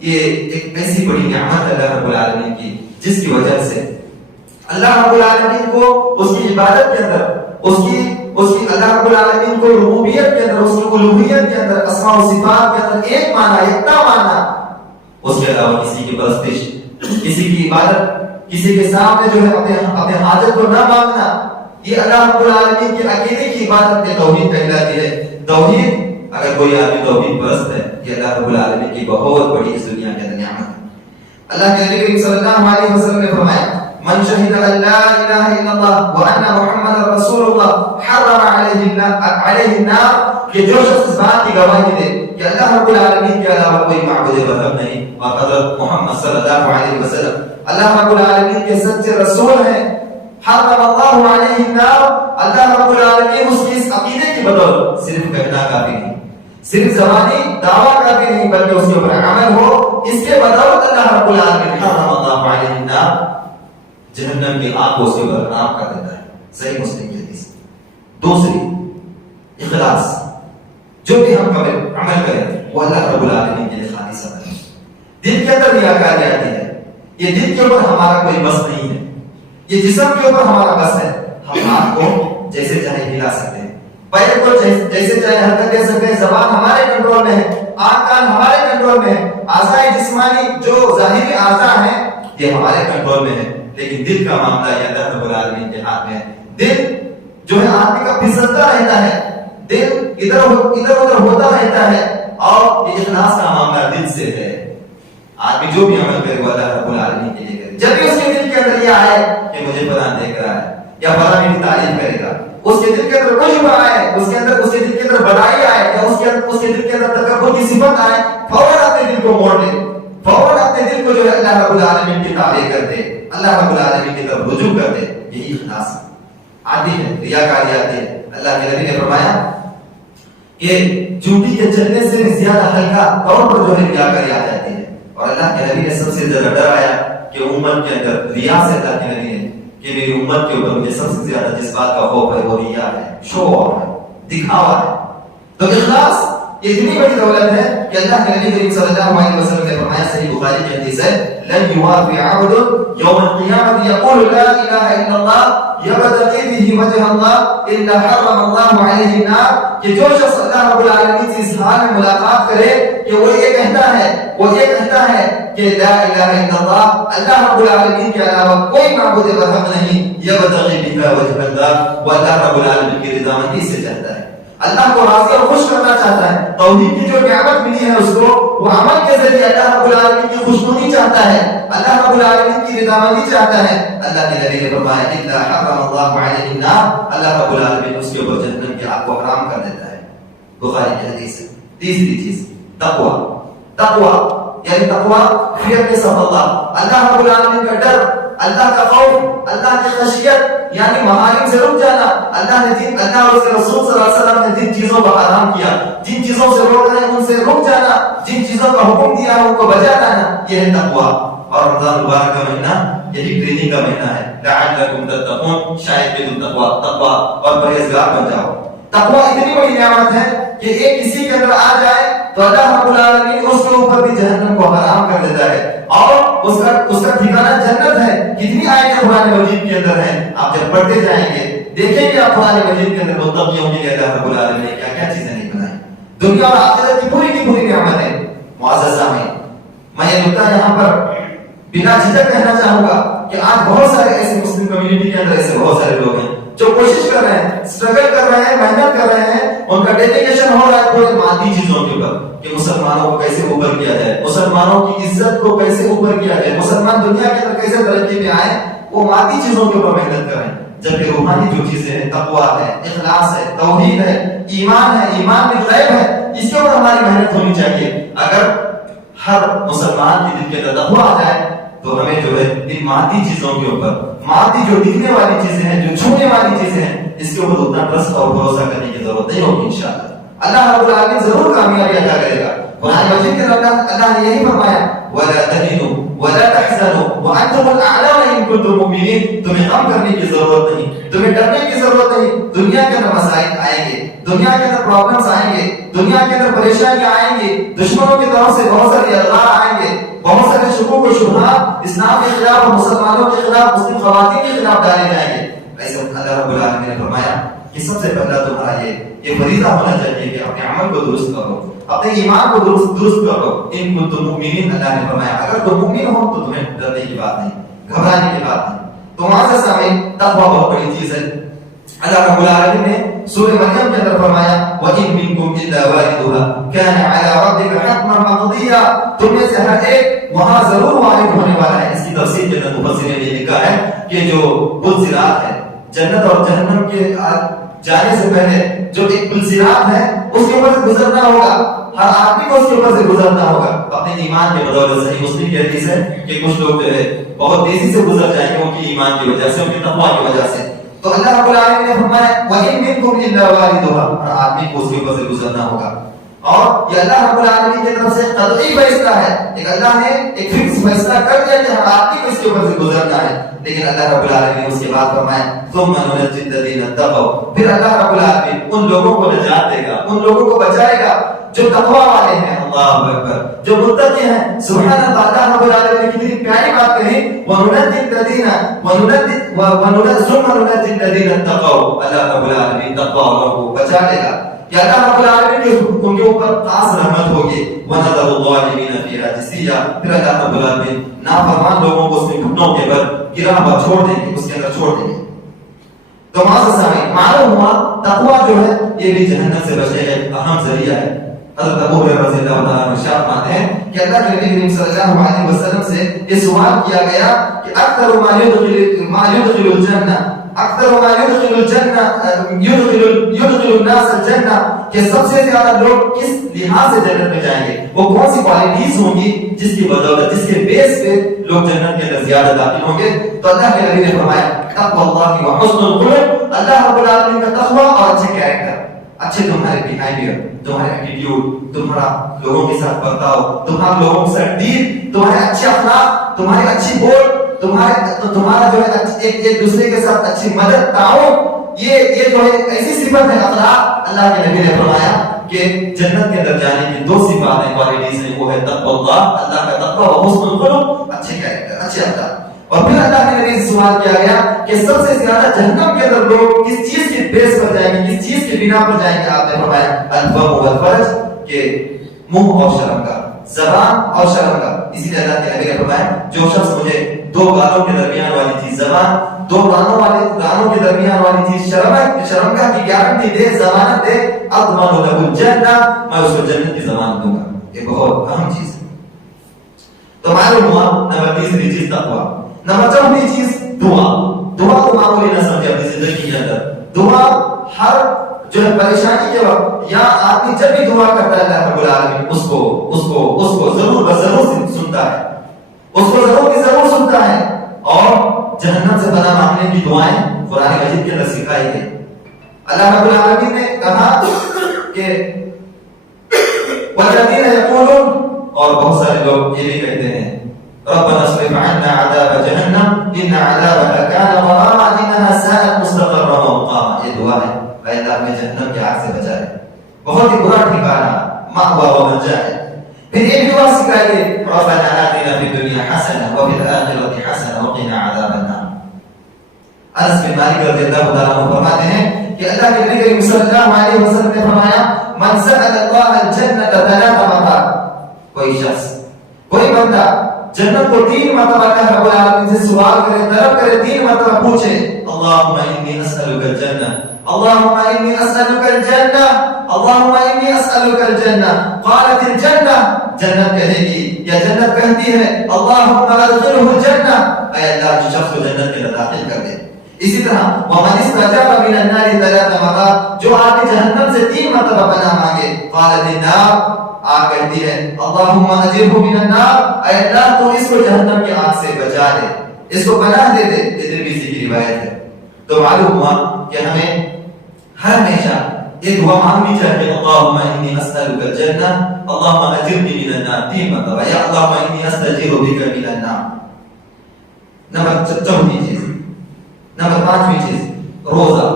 یہ ایک ایسی بڑی نعمت ہے اللہ رب العالمین کی جس کی وجہ سے اللہ رب العالمین کو اس کی عبادت کے اندر، اس کی اللہ رب العالمین کو ربوبیت کے اندر، اس کی الوہیت کے اندر، اسماء و صفات کے اندر ایک معنی، یکتا معنی، اس کے علاوہ کسی کی پرستش کسی کی عبادت، کسی کے سامنے جو ہے اپنے حاجت کو نہ مانگنا، یہ اللہ رب العالمین کے عقیدے کی عبادت میں توحید کہلاتی ہے۔ توحید، اگر کوئی آدمی توحید پرست ہے، یہ اللہ رب العالمین کی بہت بڑی اس دنیا کے نعمت ہے۔ اللہ کے نبی صلی اللہ علیہ وسلم نے فرمایا من شهد ان لا اله الا الله وان محمد رسول الله حرم عليه النار، کہ جو شخص اس بات کی گواہی دے کہ اللہ رب العالمین کے علاوہ کوئی معبود برحق نہیں اور حضرت محمد صلی اللہ علیہ وسلم اللہ رب العالمین کے سچے رسول ہیں، حرم اللہ علیہ النار، اللہ رب العالمین اس کی اس عقیدے کی بدولت صرف کہنا کافی نہیں، صرف زبانی دعویٰ کافی نہیں، بلکہ اس کے اوپر عمل ہو، اس کے بدولت اللہ رب العالمین حرم اللہ علیہ النار، جہنم کی آگ کو اس کے اوپر حرام کر دیتا ہے۔ صحیح مسلم کی حدیث۔ دوسری، اخلاص، جو بھی ہم عمل کریں وہ اللہ رب العالمین کے لیے خالص عمل ہے۔ دل کے اندر ریاکاری آتی ہے، یہ دل کے اوپر ہمارا کوئی بس نہیں ہے، یہ جسم کے اوپر ہمارا بس ہے، ہم ہاتھ کو جیسے چاہے ہلا سکتے ہیں، پیر کو جیسے چاہے حرکت دے سکتے ہیں، زبان ہمارے کنٹرول میں ہے، آنکھ کان ہمارے کنٹرول میں ہے، اعضاء جسمانی جو ظاہری اعضاء ہیں یہ ہمارے کنٹرول میں ہے، لیکن دل کا معاملہ یہ اللہ رب العالمین کے ہاتھ میں ہے۔ دل جو ہے آدمی کا پھسلتا رہتا ہے، دل ادھر ادھر ہوتا رہتا ہے، اور یہ اخلاص کا معاملہ دل سے ہے۔ آدمی جو بھی عمل کرے وہ اللہ رب العالمین کے لیے کرے، جب بھی اس کے دل کے اندر یہ آئے کہ مجھے فلاں دیکھ رہا ہے یا فلاں میری تعریف کرے گا، اس کے دل کے اندر کوئی بات آئے، اس کے دل کے اندر بڑائی آئے یا اس کے دل کے اندر تکبر کی صفت آئے، فوراً اپنے دل کو موڑ لے، فوراً اپنے دل کو جو ہے اللہ رب العالمین کی تابع کر دے، اللہ رب العالمین کی طرف رجوع کر دے۔ یہی اخلاص آتی ہے، ریاکاری آتی ہے۔ اللہ کے نبی نے فرمایا کہ چونٹی کے چلنے سے زیادہ ہلکا طور پر جو ہے ریاکاری آ جاتی ہے، اور اللہ کے نبی نے سب سے زیادہ ڈرایا کہ امت کے اندر ریا سے، اللہ کے نبی نے کہ میری امت کے اوپر مجھے سب سے زیادہ جس بات کا خوف ہے وہ ریا ہے، شو آف ہے، دکھاوا ہے۔ تو اخلاص یہ اتنی بڑی دولت ہے کہ اللہ کے نبی کریم صلی اللہ علیہ وسلم نے فرمایا، صحیح بخاری کی حدیث ہے، لن يوافي عبد يوم القيامة يقول لا إله إلا الله يبتغي به وجه الله إلا حرم الله عليه النار، کہ جو شخص اللہ رب العالمین سے اس حال میں ملاقات کرے کہ وہ یہ کہتا ہے کہ لا الہ الا اللہ، اللہ رب العالمین کے علاوہ کوئی معبود برحق نہیں، يبتغي به وجه الله، وہ اللہ رب العالمین کی رضامندی سے چاہتا ہے، اللہ کو راضی اور خوش کرنا چاہتا ہے، توحید کی جو نعمت ملی ہے اس کو وہ عمل کے ذریعے اللہ رب العالمین کی خوشنودی چاہتا ہے، اللہ رب العالمین کی رضامندی چاہتا ہے۔ اللہ کے نبی نے فرمایا الا حرم اللہ علیہ النار، اللہ رب العالمین اس کے اوپر جہنم کی آگ کو حرام کر دیتا ہے۔ بخاری کی حدیث ہے۔ تیسری چیز تقوی، یعنی تقوی خیر کے ساتھ اللہ رب العالمین کا ڈر، اللہ کا خوف، اللہ کی خشیت، یعنی محارم سے رک جانا، اللہ اور اس کے رسول صلی اللہ علیہ وسلم نے جن چیزوں کو حرام کیا، جن چیزوں سے روک رہے ہیں ان سے رک جانا، جن چیزوں کا حکم دیا ہے ان کو بجا لانا، یہ ہے تقوی۔ اور رمضان مبارک کا مہینہ یہی ٹریننگ کا مہینہ ہے، لعلکم تتقون، شاید کہ تم تقوی اور پرہیزگار بن جاؤ۔ تقوی اتنی بڑی نعمت ہے کہ ایک کسی کے اندر آ جائے تو اللہ رب العالمین اس کے اوپر بھی جہنم کو حرام کر دیتا ہے، اور اس کا ٹھکانہ جنت ہے۔ کتنی آیتیں قرآن مجید کے اندر ہیں، آپ جب پڑھتے جائیں گے دیکھیں گے آپ قرآن مجید کے اندر متقیوں کے لیے اللہ رب العالمین نے کیا کیا چیزیں نہیں بنائی، دنیا اور آخرت کی پوری نعمت ہے۔ معزز سامعین، میں یہ نکتہ یہاں پر بنا جھجک کہنا چاہوں گا کہ آج بہت سارے ایسے مسلم کمیونٹی کے اندر ایسے بہت سارے لوگ ہیں جو کوشش کر رہے ہیں، اسٹرگل کر رہے ہیں، محنت کر رہے ہیں، ان کا ڈیڈیکیشن ہو رہا ہے پورے مادی چیزوں کے اوپر کہ مسلمانوں کو کیسے اوپر کیا جائے، مسلمانوں کی عزت کو کیسے اوپر کیا جائے، مسلمان دنیا کے اندر کیسے ترقی میں آئے، وہ مادی چیزوں کے اوپر محنت کر رہے ہیں، جبکہ روحانی جو چیزیں ہیں، تقویٰ ہے، اخلاص ہے، توحید ہے، ایمان بالغیب ہے، اس کے اوپر ہماری محنت ہونی چاہیے۔ اگر ہر مسلمان کے دل کے اندر تقویٰ آ جائے تو ہمیں جو ہے ان مادی چیزوں کے اوپر، مادی جو دکھنے والی چیزیں ہیں، جو چھونے والی چیزیں ہیں، اس کے اوپر اتنا ٹرسٹ اور بھروسہ کرنے کی ضرورت نہیں ہوگی انشاءاللہ۔ اللہ رب العالمین ضرور کامیابی عطا کرے گا۔ قرآن مجید کے اندر اللہ نے یہی فرمایا وَلَا تَهِنُوا وَلَا تَحْزَنُوا وَأَنْتُمُ الْأَعْلَوْنَ إِن كُنتُم مُؤْمِنِينَ، تمہیں غم کرنے کی ضرورت نہیں، تمہیں ڈرنے کی ضرورت نہیں۔ دنیا کے اندر مسائل آئیں گے، دنیا کے اندر پرابلمز آئیں گے، دنیا کے اندر پریشانیاں آئیں گی، دشمنوں کی طرف سے بہت سارے الغار آئیں گے، بہت سارے شکوک و شبہات اسلام کے خلاف اور مسلمانوں کے خلاف، مسلم خواتین کے خلاف ڈالے جائیں گے۔ ایسے اللہ رب العالمین نے فرمایا کہ سب سے پہلا تمہارا یہ فریضہ ہونا چاہیے کہ اپنے عمل کو درست کرو، اپنے ایمان کو درست کرو. ان کنتم مؤمنین، اللہ نے فرمایا اگر تم مومن ہو تو تمہیں ڈرنے کی بات نہیں، گھبرانے کی بات نہیں. تو وہاں سے سامنے تقویٰ بہت بڑی چیز ہے. اللہ رب العالمین نے سورہ مریم کے اندر فرمایا وَإِن مِّنكُمْ إِلَّا وَارِدُهَا كَانَ عَلَىٰ رَبِّكَ حَتْمًا مَّقْضِيًّا. تم میں سے ہر ایک وہاں ضرور وارد ہونے والا ہے. اس کی تفسیر کے اندر مفسرین نے لکھا ہے کہ جو پلسرات ہے، جنت اور جہنم کے جانے سے پہلے جو ایک پلسرات ہے اس کے اوپر سے گزرنا ہوگا، ہر آدمی کو اس کے اوپر سے گزرنا ہوگا. اپنے ایمان کے بدولت. صحیح مسلم کی حدیث ہے کہ کچھ لوگ جو ہے بہت تیزی سے گزر جائیں گے ان کی ایمان کی وجہ سے، ان کی تقویٰ کی وجہ سے. تو اللہ رب العالمین نے فرمایا وَإِن مِّنكُمْ إِلَّا وَارِدُهَا، ہر آدمی کو اس کے اوپر سے گزرنا ہوگا. اور یہ اللہ رب العالمین کی طرف سے قطعی فیصلہ ہے. ایک اللہ نے ایک فکس فیصلہ کر دیا کہ ہر آدمی کو اس کے اوپر سے گزرنا ہے. لیکن اللہ رب العالمین نے اس کے بعد فرمایا ثُمَّ نُنَجِّي الَّذِينَ اتَّقَوْا، پھر اللہ رب العالمین ان لوگوں کو نجات دے گا، ان لوگوں کو بچائے گا جو تقویٰ والے ہیں. اللہ اکبر، جو متقی ہیں. سبحان اللہ، اللہ رب العالمین نے کتنی پیاری بات کہی وَنُنَجِّي الَّذِينَ ثُمَّ نُنَجِّي الَّذِينَ اتَّقَوْا. اللہ رب العالمین تقویٰ والوں کو بچا لے گا. یا اللہ رب العالمین ان کے اوپر خاص رحمت ہوگی. وَنَذَرُ الظَّالِمِينَ فِيهَا جِثِيًّا، پھر اللہ رب العالمین نافرمان لوگوں کو اس کے گھٹنوں کے بل گرا ہوا چھوڑ دیں گے، اس کے اندر چھوڑ دیں گے. تو معلوم ہوا تقویٰ جو ہے یہ بھی جہنم سے بچنے کا ایک اہم ذریعہ ہے. حضرت ابو ہریرہ رضی اللہ تعالیٰ عنہ ارشاد فرماتے ہیں کہ اللہ کے نبی کریم صلی اللہ علیہ وسلم سے یہ سوال کیا گیا کہ اکثر ما يدخل الجنہ، اکثر ما يدخل الجنہ يدخل الناس الجنہ، کہ سب سے زیادہ لوگ کس لحاظ سے جنت میں جائیں گے، وہ کون سی کوالٹیز ہوں گی جس کی بدولت، جس کے بیس پہ لوگ جنت کے اندر زیادہ داخل ہوں گے. تو اللہ کے نبی نے فرمایا تقوی اللہ و حسن الخلق، اللہ رب العالمین کا تقوی اور اچھے کیریکٹر، اچھے تمہارے بیہیویئر، تمہارے ایٹیٹیوڈ، تمہارا لوگوں کے ساتھ برتاؤ، تمہارا لوگوں کے ساتھ ڈیل، تمہارے اچھے اخلاق، تمہاری اچھی بول، تمہارا جو ہے ایک دوسرے کے ساتھ اچھی مدد، تعاون، یہ جو ہے ایسی صفت ہے اخلاق. اللہ کے نبی نے فرمایا کہ جنت کے اندر جانے کی دو صفات ہیں، کوالٹیز ہیں، وہ ہے تقوی اللہ کا تقوی و حسن الخلق، اچھے کیریکٹر، اچھے اخلاق. اور پھر اللہ کے نبی سے سوال کیا گیا کہ سب سے زیادہ جہنم کے اندر لوگ کس چیز کی بیس پر جائیں گے، کس چیز کی بنا پر جائیں گے. آپ نے فرمایا الفم والفرج، کہ منہ اور شرم کا، زبان اور شرم کا. اسی لیے اللہ کے نبی نے فرمایا جو شخص مجھے دو گالوں کے درمیان والی چیز زبان، دو گانوں کے درمیان والی چیز شرم کا کی گارنٹی دے، ضمانت دے، اضمن له الجنہ، میں اس کو جنت کی ضمانت دوں گا. یہ بہت اہم چیز ہے. تو معلوم ہوا نمبر تیسری چیز تقویٰ. نمبر چوتھی چیز دعا. دعا کو معمولی نہ سمجھے اپنی زندگی کے اندر. دعا ہر جو ہے پریشانی کے وقت یا آدمی جب بھی دعا کرتا ہے اللہ رب العالمین اس کو ضرور سنتا ہے، اس کو ضرور سنتا ہے. اور جہنم سے پناہ مانگنے کی دعائیں قرآن مجید کے اندر سکھائی گئی. اللہ رب العالمین نے کہا کہ والذین یقولون، اور بہت سارے لوگ یہ بھی کہتے ہیں ربنا اصرف عنا عذاب جہنم ان عذابها كان غراما انها ساءت مستقرا ومقاما. یہ دعا ہے اے اللہ ہمیں جہنم کی آگ سے بچا لے، بہت ہی برا ٹھکانہ مأوى ومرجع ہے. پھر ایک دعا سکھائیے ربنا آتنا فی الدنیا حسنہ وفی الآخرۃ حسنہ وقنا عذاب النار. انس بن مالک رضی اللہ تعالیٰ عنہ فرماتے ہیں کہ اللہ کے نبی کریم صلی اللہ علیہ وسلم نے فرمایا من سأل اللہ الجنة 3 مرات، کوئی شخص، کوئی بندہ جنت کو 3 مرتبہ اللہ رب العالمین سے سوال کرے، طلب کرے، 3 مرتبہ پوچھے اللہم انی اسألک الجنہ، اللہم انی اسألک الجنہ، اللہم انی اسألک الجنہ. قالت الجنہ، جنت کہے گی یا جنت کہتی ہے اللہم ادخلہ الجنہ، اے اللہ جو شخص کو جنت میں داخل کر دے. اسی طرح ومن استجاب من النار 3 مرات، جو آدمی جہنم سے 3 مرتبہ پناہ مانگے. قالت النار، آگ کہتی ہے اللہم اجرہ من النار، اے اللہ تو اس کو جہنم کی آگ سے بچا دے، اس کو پناہ دے دے. یہ ترمذی کی روایت ہے. تو معلوم ہوا کہ ہمیں ہر ہمیشہ یہ دعا مانگنی چاہیے اللہم انی اسألک الجنہ، اللہم اجرنی من النار 3 مرتبہ، یا اللہم انی استجیر بک من النار. نمبر 4 چیز، نمبر 5 چیز روزہ،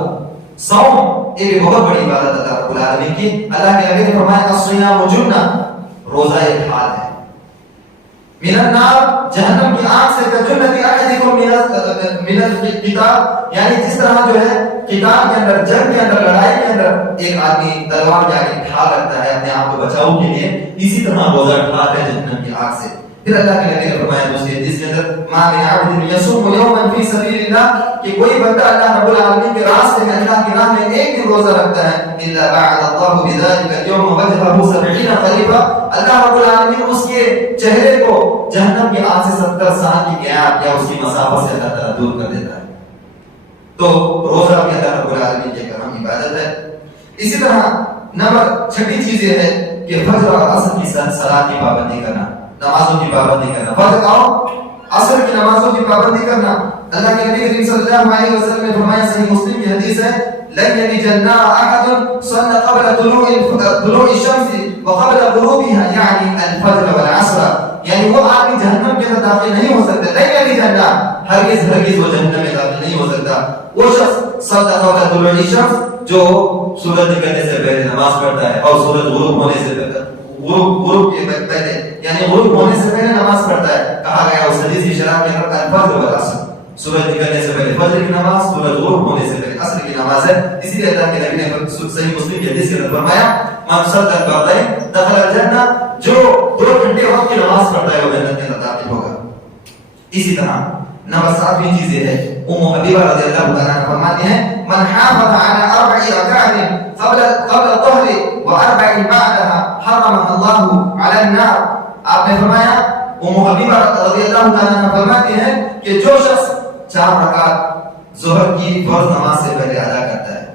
صوم. یہ بھی بہت بڑی عبادت اللہ رب العالمین کی. اللہ کے نبی نے فرمایا الصیام جنہ، روزہ ایک ڈھال ہے. من النار، جہنم کی آگ سے، کجنۃ احدکم من کتاب یعنی جس طرح جو ہے کتاب کے اندر، جنگ کے اندر، لڑائی کے اندر ایک آدمی تلوار کے آگے ڈھال رکھتا ہے اپنے آپ کو بچاؤ کے لیے، اسی طرح روزہ ڈھال ہے جہنم کی آگ سے۔ پھر اللہ کے نبی نے فرمایا دوسری حدیث کے اندر ما من عبد یصوم یوما فی سبیل اللہ، کہ کوئی بندہ اللہ رب العالمین کے راستے میں، اللہ کی راہ میں ایک دن روزہ رکھتا ہے، الا بعد اللہ بذلک اليوم وجهه 70 خریفا، اللہ رب العالمین اس کے چہرے کو جہنم کی آگ سے 70 سال کی گیپ یا اس کی مسافت سے اللہ تعالیٰ دور کر دیتا ہے۔ تو روزہ بھی اللہ رب العالمین کی کرم عبادت ہے۔ اسی طرح نمبر 6 چیز یہ ہے کہ فجر اور عصر کی صلاۃ کی پابندی کرنا، نمازوں کی پابندی کرنا، فجر اور عصر کی نمازوں کی پابندی کرنا۔ اللہ کے نبی کریم صلی اللہ علیہ وسلم نے فرمایا، صحیح مسلم کی حدیث ہے، لن يلج النار احد صلى قبل طلوع الشمس وقبل غروبها، يعني الفجر والعصر، یعنی وہ آدمی جہنم کے اندر داخل نہیں ہو سکتا، لن يلج النار، ہرگز وہ جہنم میں داخل نہیں ہو سکتا، وہ شخص صلى قبل طلوع الشمس جو سورج نکلنے سے پہلے نماز پڑھتا ہے اور سورج غروب ہونے سے پہلے، غروب کے پہلے یعنی غروب ہونے سے پہلے نماز پڑھتا ہے۔ کہا گیا اس حدیث کی شرح کے اندر الفجر والعصر، سورج نکلنے سے پہلے فجر کی نماز، سورج غروب ہونے سے پہلے عصر کی نماز ہے۔ اسی لیے اللہ کے نبی نے صحیح مسلم کی حدیث کے اندر فرمایا، من صلى الفرضين دخل الجنہ، جو 2 گھنٹے وقت کی نماز پڑھتا ہے وہ جنت میں داخل ہوگا۔ اسی طرح نمبر 7 چیز یہ ہے، ام حبیبہ رضی اللہ تعالیٰ عنہ فرماتی ہیں، من حافظ على 4 ركعات قبل الظهر و4 بعدها حرمها الله على النار۔ آپ نے فرمایا، ام حبیبہ رضی اللہ تعالیٰ عنہ فرماتی ہیں کہ جو شخص 4 رکعت ظہر کی فرض نماز سے پہلے ادا کرتا ہے،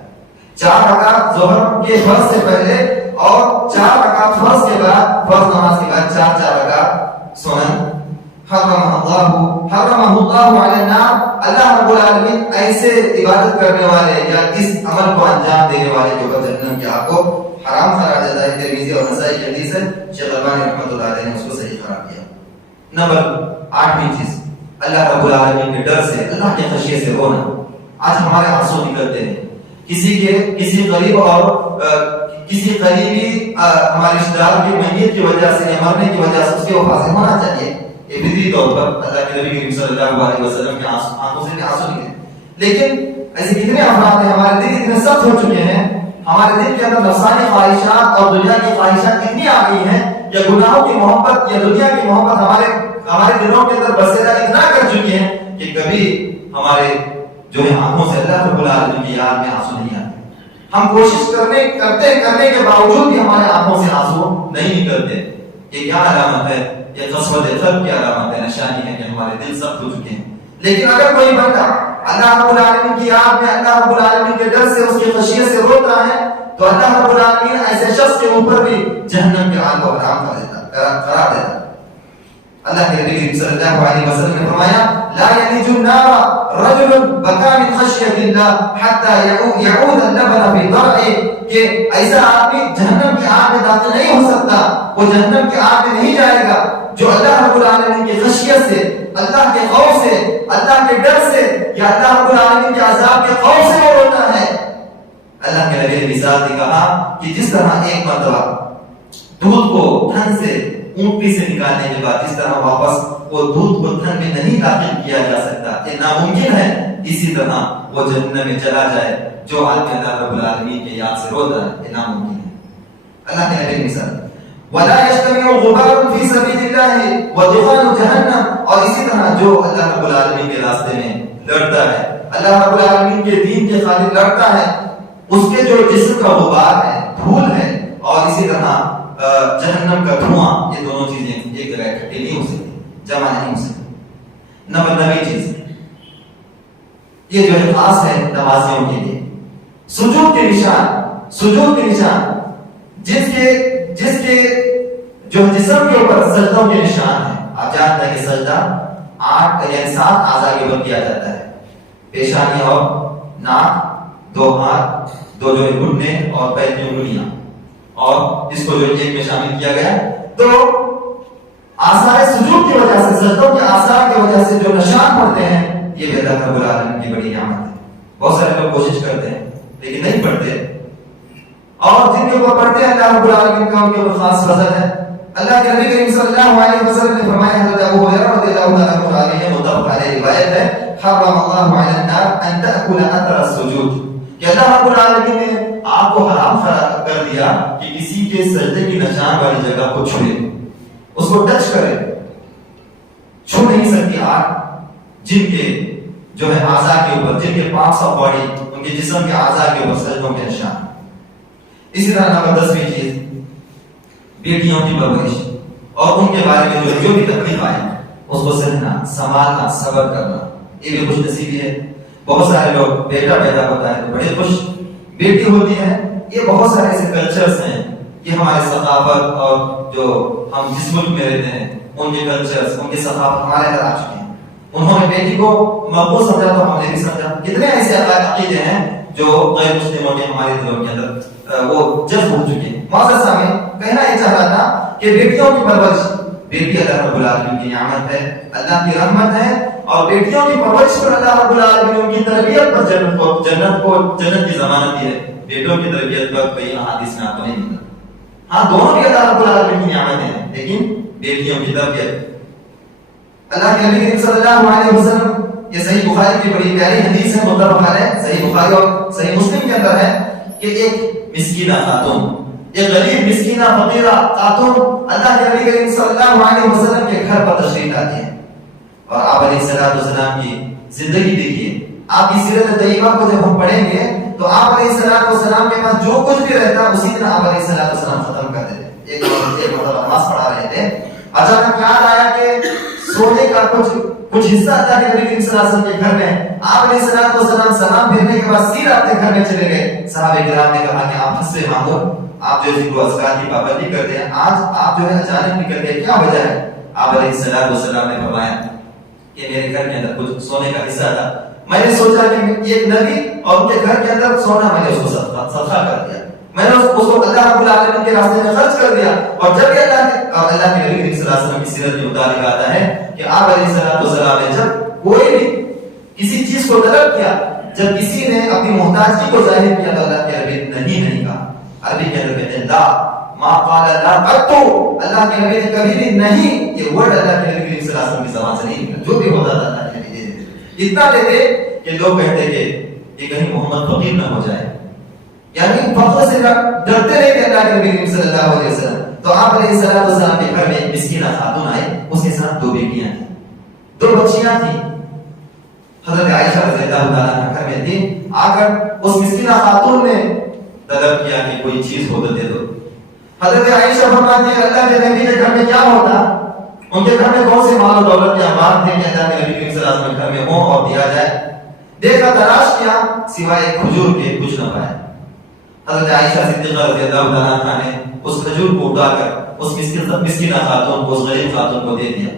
4 رکعت ظہر کے فرض سے پہلے اور 4 رکعت فرض کے بعد، فرض نماز کے بعد 4 رکعت سنن، حرمہ اللہ علی النار، اللہ رب العالمین ایسے عبادت کرنے والے یا اس عمل کو انجام دینے والے کے اوپر جہنم کی آگ کو حرام قرار دیتا ہے۔ ترمذی اور نسائی کی حدیث ہے، شیخ البانی رحمۃ اللہ علیہ نے اس کو صحیح قرار دیا۔ نمبر 8 چیز، اللہ رب العالمین کے ڈر سے، اللہ کی خشیت سے رونا۔ آج ہمارے آنسو نکلتے ہیں، کسی غریب اور کسی قریبی ہمارے رشتہ دار کی میت کی وجہ سے یا مرنے کی وجہ سے اس کے وفات سے ہونا چاہیے، یہ فطری طور پر اللہ کے نبی کریم صلی اللہ علیہ وسلم کے آنکھوں سے بھی آنسو نکلے۔ لیکن ایسے کتنے افراد ہیں، ہمارے دل اتنے سخت ہو چکے ہیں، ہمارے دل کے اندر نفسانی خواہشات اور دنیا کی خواہشات اتنی آ گئی ہیں، یا گناہوں کی محبت یا دنیا کی محبت ہمارے دلوں کے اندر بسیرا اتنا کر چکی ہیں کہ کبھی ہمارے جو ہے آنکھوں سے اللہ رب العالمین کی یاد میں آنسو نہیں آتے۔ ہم کوشش کرنے کے باوجود بھی ہمارے آنکھوں سے آنسو نہیں نکلتے۔ یہ کیا علامت ہے؟ یہ قسوت قلب کی علامت ہے، نشانی ہے کہ ہمارے دل سخت ہو چکے ہیں۔ لیکن اگر کوئی بندہ اللہ رب العالمین کی یاد میں، اللہ رب العالمین کے ڈر سے، اس کی خشیت سے روتا ہے، تو اللہ رب العالمین ایسے شخص کے اوپر بھی جہنم کے آگ کو حرام قرار دیتا۔ اللہ کے نبی صلی اللہ علیہ وسلم نے فرمایا، لا يلج النار رجل بكى من خشية الله حتى يعود اللبن في ضرعه، کہ ایسا آدمی جہنم کی آگ میں داخل نہیں ہو سکتا، وہ جہنم کی آگ میں نہیں جائے گا جو اللہ رب العالمین کی خشیت سے، اللہ کے خوف سے، اللہ کے ڈر سے یا اللہ رب العالمین کے عذاب کے خوف سے وہ روتا ہے۔ اللہ کے نبی نے مثال دی، کہا کہ جس طرح ایک مرتبہ دودھ کو تھن سے، اونٹنی سے نکالنے کے بعد جس طرح واپس وہ دودھ کو تھن میں نہیں داخل کیا جا سکتا، یہ ناممکن ہے، اسی طرح وہ جہنم میں چلا جائے جو آدمی اللہ رب العالمین کی یاد سے روتا ہے، یہ ناممکن ہے۔ اللہ کے نبی مثال، ولا يجتمع غبار في سبيل الله ودخان جهنم، اور اسی طرح جو اللہ رب العالمین کے راستے میں لڑتا ہے، اللہ رب العالمین کے دین کے خاطر لڑتا ہے، اس کے جو جسم کا غبار ہے، دھول ہے، اور اسی طرح جہنم کا دھواں، یہ دونوں چیزیں ایک جگہ اکٹھی نہیں ہو سکتی، جمع نہیں ہو سکتی۔ نمبر 9 چیز، یہ جو ہے خاص ہے نمازیوں کے لیے، سجود کے نشان، جس کے جو جسم کے اوپر سجدوں کے نشان ہیں۔ آپ جانتے ہیں کہ سجدہ 8 یعنی 7 اعضاء کے اوپر کیا جاتا ہے، پیشانی اور ناک، 2 ہاتھ، 2 جو گھٹنے اور پیر کی انگلیاں، اور اس کو جو ایک میں شامل کیا گیا۔ تو آثار سجود کی وجہ سے، سجدوں کے آثار کی وجہ سے جو نشان پڑتے ہیں، یہ بھی اللہ رب العالمین کی بڑی نعمت ہے۔ بہت سارے لوگ کوشش کرتے ہیں لیکن نہیں پڑھتے، اور جن کے اوپر پڑھتے ہیں اللہ رب العالمین کا ان کے اوپر خاص فضل ہے۔ اللہ کے نبی کریم صلی اللہ علیہ وسلم نے فرمایا، حضرت ابو ہریرہ رضی اللہ عنہ عنہ متفق علیہ روایت ہے، حرم اللہ علی النار ان تأکل اثر السجود، کہ اللہ رب العالمین نے آپ کو حرام کر دیا کہ کسی کے سجدے کی نشان والی جگہ کو چھوئے، اس کو ٹچ کرے۔ چھو نہیں سکتی آنکھ جن کے جو ہے اعضاء کے اوپر، جن کے پارٹس آف باڈی، ان کے جسم کے اعضاء کے اوپر سجدوں کے نشان۔ اسی طرح نمبر 10ویں چیز بیٹیوں کی پرورش اور ان کے بارے میں جو بھی تکلیف آئے اس کو سہنا، سنبھالنا، صبر کرنا، یہ بھی خوش نصیبی ہے۔ بہت سارے لوگ بیٹا پیدا ہوتا ہے تو بڑے خوش، بیٹی ہوتی ہے، یہ بہت سارے ایسے کلچرز ہیں، یہ ہمارے ثقافت اور جو ہم جس ملک میں رہتے ہیں ان کے کلچرز، ان کی ثقافت ہمارے اندر آ چکی ہیں۔ انہوں نے بیٹی کو مقبول سمجھا تو ہم نے بھی سمجھا۔ کتنے ایسے عقیدے ہیں جو غیر مسلموں کے ہمارے دلوں کے اندر وہ جذب ہو چکے ہیں۔ معزز سامعین، کہنا یہ چاہ رہا تھا کہ بیٹیوں کی پرورش، بیٹی اللہ رب العالمین کی نعمت ہے، اللہ کی رحمت ہے، اور بیٹیوں کی پرورش پر اللہ رب العالمین ان کی تربیت پر جنت کی ضمانت دی ہے۔ بیٹوں کی تربیت پر کئی احادیث میں آپ کو نہیں ملتا۔ ہاں دونوں بھی اللہ رب العالمین کی نعمت ہیں، لیکن بیٹیوں کی تربیت، اللہ کے نبی صلی اللہ علیہ وسلم، یہ صحیح بخاری کی بڑی پیاری حدیث ہے، متفق علیہ، صحیح بخاری اور صحیح مسلم کے اندر ہے کہ ایک مسکینہ خاتون، ایک غریب مسکینہ فقیرہ خاتون اللہ کے نبی کریم صلی اللہ علیہ وسلم کے گھر پر تشریف لاتی ہے، اور آپ علیہ السلام کی زندگی دیکھیے۔ آپ کی سیرت طیبہ کو جب ہم پڑھیں گے تو آپ علیہ السلام کے پاس جو کچھ بھی رہتا اسی دن آپ علیہ السلام ختم کر دیتے۔ ایک مرتبہ نماز پڑھا رہے تھے، اچانک یاد آیا کہ سونے کا کچھ حصہ اللہ کے نبی صلی اللہ علیہ وسلم کے گھر میں، آپ علیہ السلام سلام پھیرنے کے بعد سیدھا اپنے گھر میں چلے گئے۔ صحابہ کرام نے کہا کہ آپ حس سے مانگو، آپ جو ذکر و اذکار کی پابندی کرتے ہیں، آج آپ جو ہے اچانک نکل گئے، کیا وجہ ہے؟ آپ علیہ السلام نے فرمایا کہ میرے گھر کے اندر کچھ سونے کا حصہ تھا، میں نے سوچا کہ ایک نبی اور ان کے گھر کے اندر سونا، میں نے اس کو صدقہ کر دیا، میں نے اس کو اللہ رب العالمین کے راستے میں خرچ کر دیا۔ اور جب یہ اللہ کے نبی صلی اللہ علیہ وسلم کی سیرت کے مطابق آتا ہے کہ آپ علیہ السلام نے جب کوئی بھی کسی چیز کو طلب کیا، جب کسی نے اپنی محتاجی کو ظاہر کیا تو اللہ کے نبی نہیں کہا۔ عربی کے اندر کہتے ہیں لا، ما قال لا قط، اللہ کے نبی نے کبھی بھی نہیں، یہ ورڈ اللہ کے نبی صلی اللہ علیہ وسلم کی زبان سے نہیں نکلا، جو بھی ہوتا تھا اللہ کے نبی دے دیتے، اتنا دیتے کہ لوگ کہتے کہ یہ کہیں محمد فقیر نہ ہو جائے، یعنی فقر سے ڈرتے رہے کہ اللہ کے نبی صلی اللہ علیہ وسلم۔ تو آپ علیہ السلام کے گھر میں ایک مسکینہ خاتون آئی، اس کے ساتھ 2 بیٹیاں تھیں، 2 بچیاں تھیں۔ حضرت عائشہ رضی اللہ تعالیٰ عنہا گھر میں تھی، آ کر اس مسکینہ خاتون نے طلب کیا کہ کوئی چیز ہو تو دے دو۔ حضرت عائشہ فرماتی ہے اللہ کے نبی کے گھر میں کیا ہوتا، ان کے گھر میں کون سی مال و دولت کے انبار تھے کہ اللہ کے نبی صلی اللہ علیہ وسلم کے گھر میں ہو اور دیا جائے۔ دیکھا، تلاش کیا، سوائے کھجور کے کچھ نہ پایا۔ حضرت عائشہ صدیقہ رضی اللہ تعالیٰ عنہا نے اس کھجور کو اٹھا کر اس مسکینہ خاتون کو، اس غریب خاتون کو دے دیا۔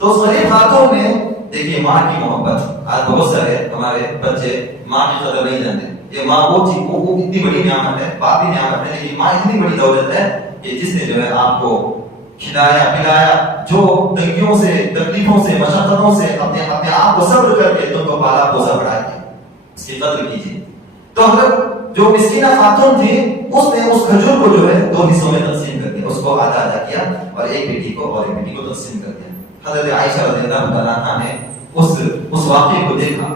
تو اس غریب خاتون نے، دیکھیے ماں کی محبت، آج بہت سارے ہمارے بچے ماں کی قدر نہیں جانتے۔ یہ ماں وہ اتنی بڑی نعمت ہے، باپ بھی نعمت ہے، لیکن ماں اتنی بڑی دولت ہے کہ جس نے جو ہے آپ کو کھلایا پلایا، جو تنگیوں سے، تکلیفوں سے، مشقتوں سے اپنے آپ کو صبر کر کے تم کو پالا پوسا بڑھا کے، اس کی قدر کیجیے۔ تو حضرت جو مسکینہ خاتون تھی، اس نے اس کھجور کو جو ہے 2 حصوں میں تقسیم کر دیا، اس کو آدھا کیا اور ایک بیٹی کو اور ایک بیٹی کو تقسیم کر دیا۔ حضرت عائشہ رضی اللہ تعالیٰ عنہا نے اس واقعے کو دیکھا،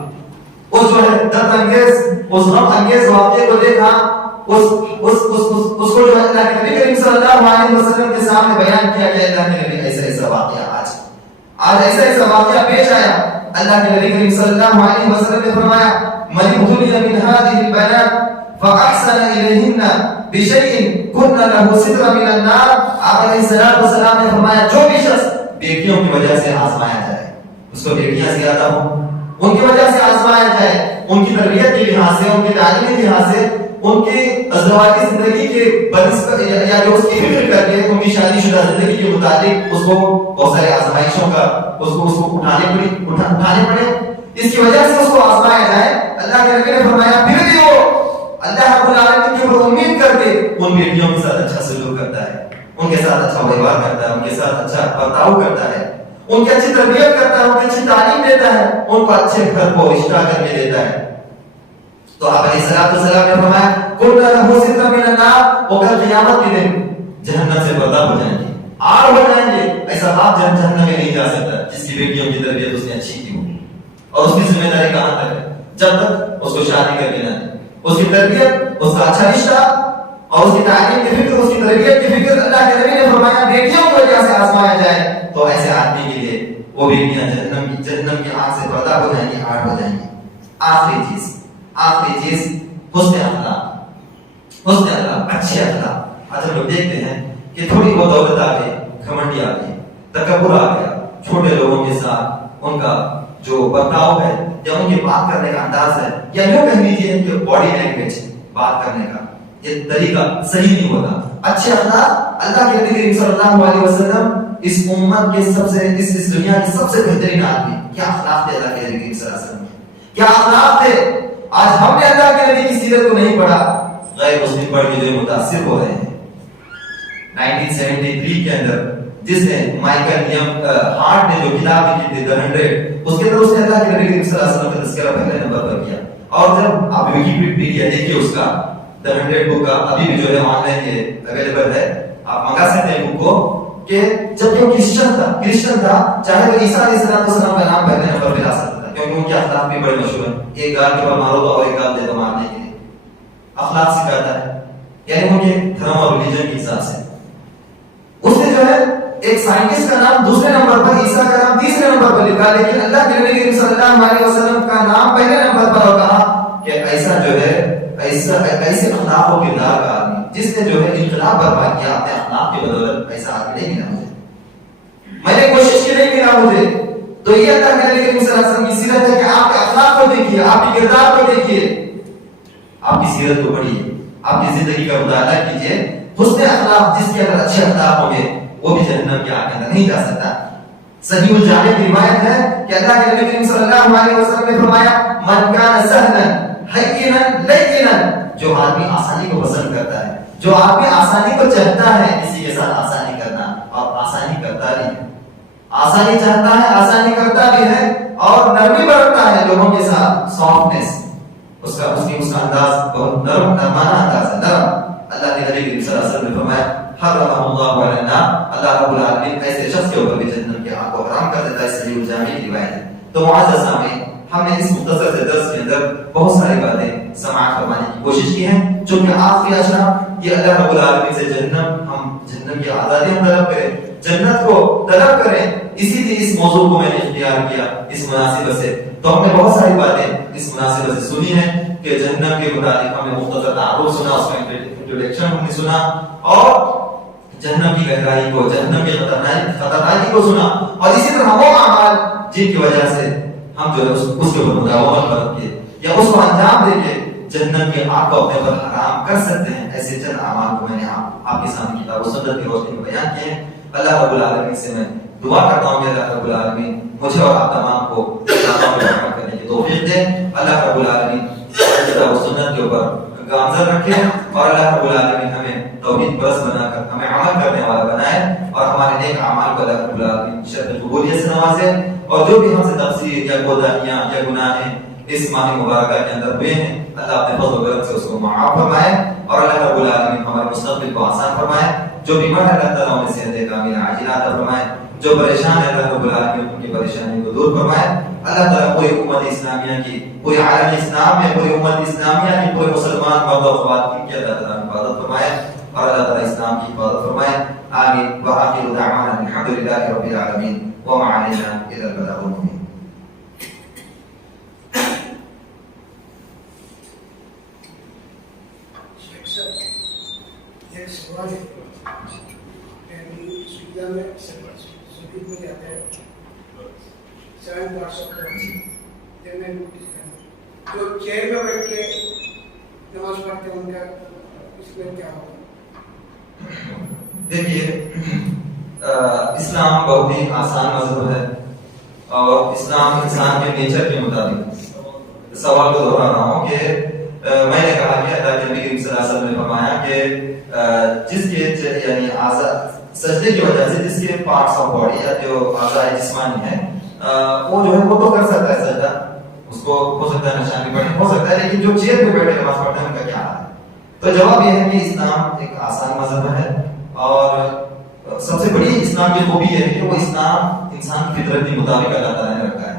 اس جو ہے درد انگیز، اس غم انگیز واقعے کو دیکھا، اس کو جو ہے اللہ کے نبی کریم صلی اللہ علیہ وسلم کے سامنے بیان کیا کہ اللہ کے نبی ایسا واقعہ آج ایسا واقعہ پیش آیا۔ اللہ کے نبی کریم صلی اللہ علیہ وسلم نے فرمایا من ابتلي من هذه البنات فاحسن اليهن بشيء كن له سترا من النار، آپ علیہ السلام نے فرمایا جو بھی شخص بیٹیوں کی وجہ سے آزمایا جائے، اس کو بیٹیاں زیادہ ہوں، ان کی وجہ سے آزمایا جائے، ان کی تربیت کے لحاظ سے، ان کی تعلیمی لحاظ سے، ان کی ازدواجی زندگی کے بنسبت یا جو اس کی فکر کر کے ان کی شادی شدہ زندگی کے متعلق اس کو بہت سارے آزمائشوں کا اس کو اٹھانے پڑے، اس کی وجہ سے اس کو آزمایا جائے۔ اللہ کے نبی نے فرمایا پھر بھی وہ اللہ رب العالمین کے اوپر امید کر کے ان بیٹیوں کے ساتھ اچھا سلوک کرتا ہے، ان کے ساتھ اچھا ویوہار کرتا ہے، ان کے ساتھ اچھا برتاؤ کرتا ہے، ان کی اچھی تربیت کرتا ہے، ان کی اچھی تعلیم دیتا ہے، ان کو اچھے گھر کو رشتہ کر کے دیتا ہے۔ تو آپ علیہ السلام نے فرمایا کل لہو ستر من النار، وہ کل قیامت کے دن جہنم سے پردہ ہو جائیں گے، آر ہو جائیں گے۔ ایسا باپ جہنم میں نہیں جا سکتا جس کی بیٹیوں کی تربیت اس نے اچھی کی ہو۔ اور اس کی ذمہ داری کہاں تک ہے؟ جب تک اس کو شادی کر لینا ہے، اس کی تربیت، اس کا اچھا رشتہ اور اس کی تعلیم کی فکر، اس کی تربیت کی فکر. اللہ کے نبی نے فرمایا بیٹیوں کو وجہ سے آزمایا جائے تو ایسے آدمی کے لیے وہ بیٹیاں جہنم کی آگ سے پردہ ہو جائیں گی، آڑ ہو جائیں گی. آخری چیز حسن اخلاق. حسن اخلاق، اچھے اخلاق. آج ہم لوگ دیکھتے ہیں کہ تھوڑی بہت دولت آ گئی، گھمنڈی آ گئی، تکبر آ گیا، چھوٹے لوگوں کے ساتھ ان کا جو برتاؤ ہے یا ان کے بات کرنے کا انداز ہے یا یوں کہہ لیجیے ان کے باڈی لینگویج بات کرنے کا یہ طریقہ صحیح نہیں ہوتا. اچھے اخلاق اللہ کے نبی صلی اللہ علیہ وسلم اس امت کے سب سے اس دنیا کے سب سے بہترین آدمی. کیا اخلاق تھے اللہ کے نبی صلی اللہ علیہ وسلم کے، کیا اخلاق تھے. آج ہم نے اللہ کے نبی کی سیرت کو نہیں پڑھا، غیر مسلم پڑھ کے جو متاثر ہو رہے ہیں. 1973 کے اندر جس نے مائیکل ہارٹ نے جو کتاب لکھی تھی The 100، اس کے اندر اس نے اللہ کے نبی صلی اللہ علیہ وسلم کا تذکرہ پہلے نمبر پر کیا. اور جب آپ ویکیپیڈیا دیکھیے اس کا The 100 بک کا ابھی بھی جو ہے آن لائن یہ اویلیبل ہے، آپ منگا سکتے ہیں بک کو. کہ جب وہ کرسچن تھا چاہے وہ عیسیٰ علیہ السلام کا نام پہلے نمبر پہ لا سکتا تھا کیونکہ ان کے اخلاق بھی بڑے مشہور ہیں. ایک گال کے اوپر مارو تو اور ایک گال دے دو مارنے کے لیے. اخلاق سکھاتا ہے، یعنی ان کے دھرم اور ریلیجن کے حساب سے. اس نے جو ہے ایک سائنٹسٹ کا نام دوسرے نمبر پر، عیسیٰ کا نام تیسرے نمبر پر لکھا، لیکن اللہ کے نبی صلی اللہ علیہ وسلم کا نام پہلے نمبر پر، اور کہا کہ ایسا جو ہے ایسے اخلاق و کردار کا آدمی جس نے جو ہے انقلاب برپا کیا اپنے اخلاق کی بدولت، ایسا آدمی نہیں ملا مجھے. میں نے کوشش کی نہیں ملا مجھے. تو یہ اللہ کے نبی صلی اللہ علیہ وسلم کی سیرت ہے کہ آپ کے اخلاق کو دیکھیے، آپ کے کردار کو دیکھیے، آپ کی سیرت کو پڑھیے، آپ کی زندگی کا مطالعہ کیجیے. حسن اخلاق جس کے اندر اچھے اخلاق ہوں گے وہ بھی جہنم کی آگ کے اندر نہیں جا سکتا. صحیح الجامع کی روایت ہے کہ اللہ کے نبی صلی اللہ علیہ وسلم نے فرمایا من کان سہلا حینا لینا، جو آدمی آسانی کو پسند کرتا ہے، جو آدمی آسانی کو چاہتا ہے، کسی کے ساتھ آسانی کرنا اور آسانی کرتا بھی ہے، آسانی چاہتا ہے، آسانی کرتا بھی ہے اور نرمی برتتا ہے لوگوں کے ساتھ، سافٹنس اس کا انداز بہت نرمانہ انداز ہے، نرم. اللہ کے نبی صلی اللہ علیہ وسلم نے فرمایا حرم اللہ علی النار، اللہ رب العالمین ایسے شخص کے اوپر بھی جہنم کی آگ کو حرام کر دیتا ہے. صحیح الجامع کی روایت ہے. تو معزز سامعین، ہم نے اس مختصر سے درس کے اندر بہت ساری باتیں سماعت فرمانے کی کوشش کی ہیں، چونکہ آخری اشرا یہ اللہ رب العالمین سے جہنم کی آزادی ہم طلب کریں، جنت کو طلب کریں. اسی لیے اس موضوع کو میں نے اختیار کیا اس مناسبت سے. تو ہم نے بہت ساری باتیں اس مناسبت سے سنی ہیں کہ جہنم کے متعلق ہم نے مختصر تعارف سنا، اس کا انٹروڈکشن ہم نے سنا، اور جہنم کی گہرائی کو، جہنم کی خطرناکی کو سنا، اور اسی طرح وہ اعمال جن کی وجہ سے ہم جو ہے اس کے اوپر مداومت برت کے یا اس کو انجام دے کے جہنم کے آگ کو اپنے پر حرام کر سکتے ہیں، ایسے چند اعمال کو میں نے آپ کے سامنے کتاب و سنت کی روشنی میں بیان کیے ہیں. اللہ رب العالمین سے میں دعا کرتا ہوں کہ اللہ رب العالمین مجھے اور آپ تمام کو کتابوں میں عمل کرنے کی توفیق دے. اللہ رب العالمین کتاب و سنت کے اوپر گامزن رکھے، اور اللہ رب العالمین ہمیں توحید پرست بنا کر ہمیں عمل کرنے والا بنائے، اور ہمارے نیک اعمال کو اللہ رب العالمین شرط قبولیت سے نوازے. اور جو بھی ہم سے تقصیر یا کوتاہیاں یا گناہیں اس ماہ مبارکہ کے اندر ہوئے ہیں، اللہ اپنے فضل و کرم سے اس کو معاف فرمائے، اور اللہ رب العالمین ہمارے مستقبل کو آسان فرمائے. جو بیمار ہے اللہ تعالیٰ انہیں صحت کاملہ عاجلہ عطا فرمائے، جو پریشان ہے اللہ رب العالمین ان کی پریشانی کو دور فرمائے. اللہ تعالیٰ پوری امت اسلامیہ کی، پورے عالم اسلام میں پوری امت اسلامیہ کی، پورے مسلمان مرد و خواتین کی اللہ تعالیٰ حفاظت فرمائے، اور اللہ تعالیٰ اسلام کی حفاظت فرمائے. آمین. وآخر دعوانا الحمد للہ رب العالمین وما علینا الا البلاغ المبین. جو چیئر میں بیٹھ کے نماز پڑھتے ہیں ان کا اس میں کیا ہوگا؟ دیکھیے، اسلام بہت ہی آسان مذہب ہے، اور اسلام انسان کے نیچر کے مطابق. سوال کو دہرا رہا ہوں کہ میں نے کہا کہ اللہ کے نبی صلی اللہ علیہ وسلم نے فرمایا کہ جس کے یعنی سجدے کی وجہ سے جس کے پارٹس آف باڈی یا جو اعضاء جسمانی ہے وہ جو ہے وہ تو کر سکتا ہے سجدہ، اس کو ہو سکتا ہے نشانی پڑھنے ہو سکتا ہے، لیکن جو چیئر پہ بیٹھے نماز پڑھتے ہیں ان کا کیا حال ہے؟ تو جواب یہ ہے کہ اسلام ایک آسان مذہب ہے، اور سب سے بڑی اسلام کی خوبی ہے کہ وہ اسلام انسان کی فطرت کے مطابق اللہ تعالیٰ نے رکھا ہے.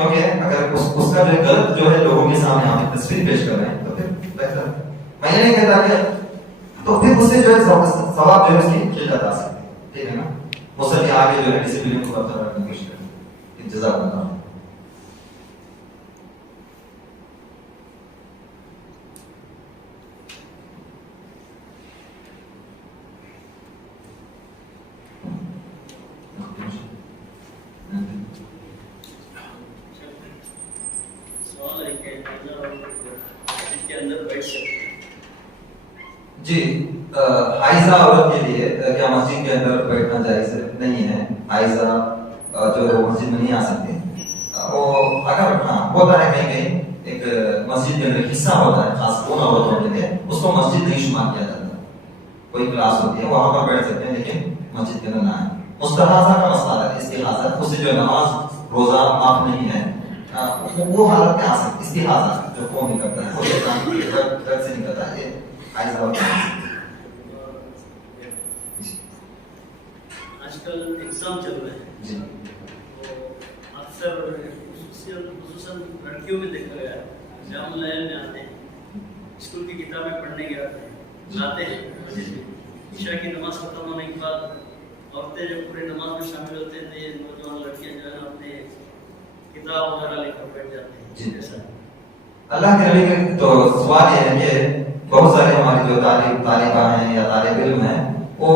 کیونکہ اگر اس کا جو غلط جو ہے لوگوں کے سامنے آپ تصویر پیش کر رہے ہیں تو پھر بہتر ہے. میں یہ نہیں کہتا کہ تو پھر اس سے جو ہے ثواب جو ہے اس کی قلت آ سکتی ہے. ٹھیک ہے نا. مسلم آگے جو ہے ڈسپلن کو برقرار رکھنے کی کوشش کریں. جزاک اللہ. جی حائضہ عورت کے لیے کیا مسجد کے اندر بیٹھنا جائز نہیں ہے؟ حائضہ جو ہے وہ مسجد میں نہیں آ سکتے. وہ اگر ہاں ہوتا ہے کہیں کہیں ایک مسجد کے اندر حصہ ہوتا ہے خاص کون عورتوں کے لیے, اس کو مسجد نہیں شمار کیا جاتا. کوئی کلاس ہوتی ہے وہاں پر بیٹھ سکتے ہیں لیکن مسجد کے اندر نہ آئے. مستحاضہ کا مسئلہ ہے استحاضہ, اس سے جو نماز روزہ معاف نہیں ہے, وہ حالت میں آ سکتی. استحاضہ جو خون نکلتا ہے وہ شیطان سے نکلتا ہے, آج کل ایگزام چل رہے ہیں جی. اکثر خصوصاً لڑکیوں میں دیکھا گیا ہے جام العلم میں آتے ہیں, اسکول کی کتابیں پڑھنے کے آتے ہیں, جاتے ہیں مسجد میں, عشاء کی نماز ختم ہونے کے بعد عورتیں جو پورے نماز میں شامل ہوتے تھے, نوجوان لڑکیاں جو ہے اپنے کتاب وغیرہ لے کر بیٹھ جاتے ہیں. ایسا اللہ کے نبی تو سوال یہ ہے کہ بہت سارے ہماری جو طالبہ ہیں یا طالب علم ہیں وہ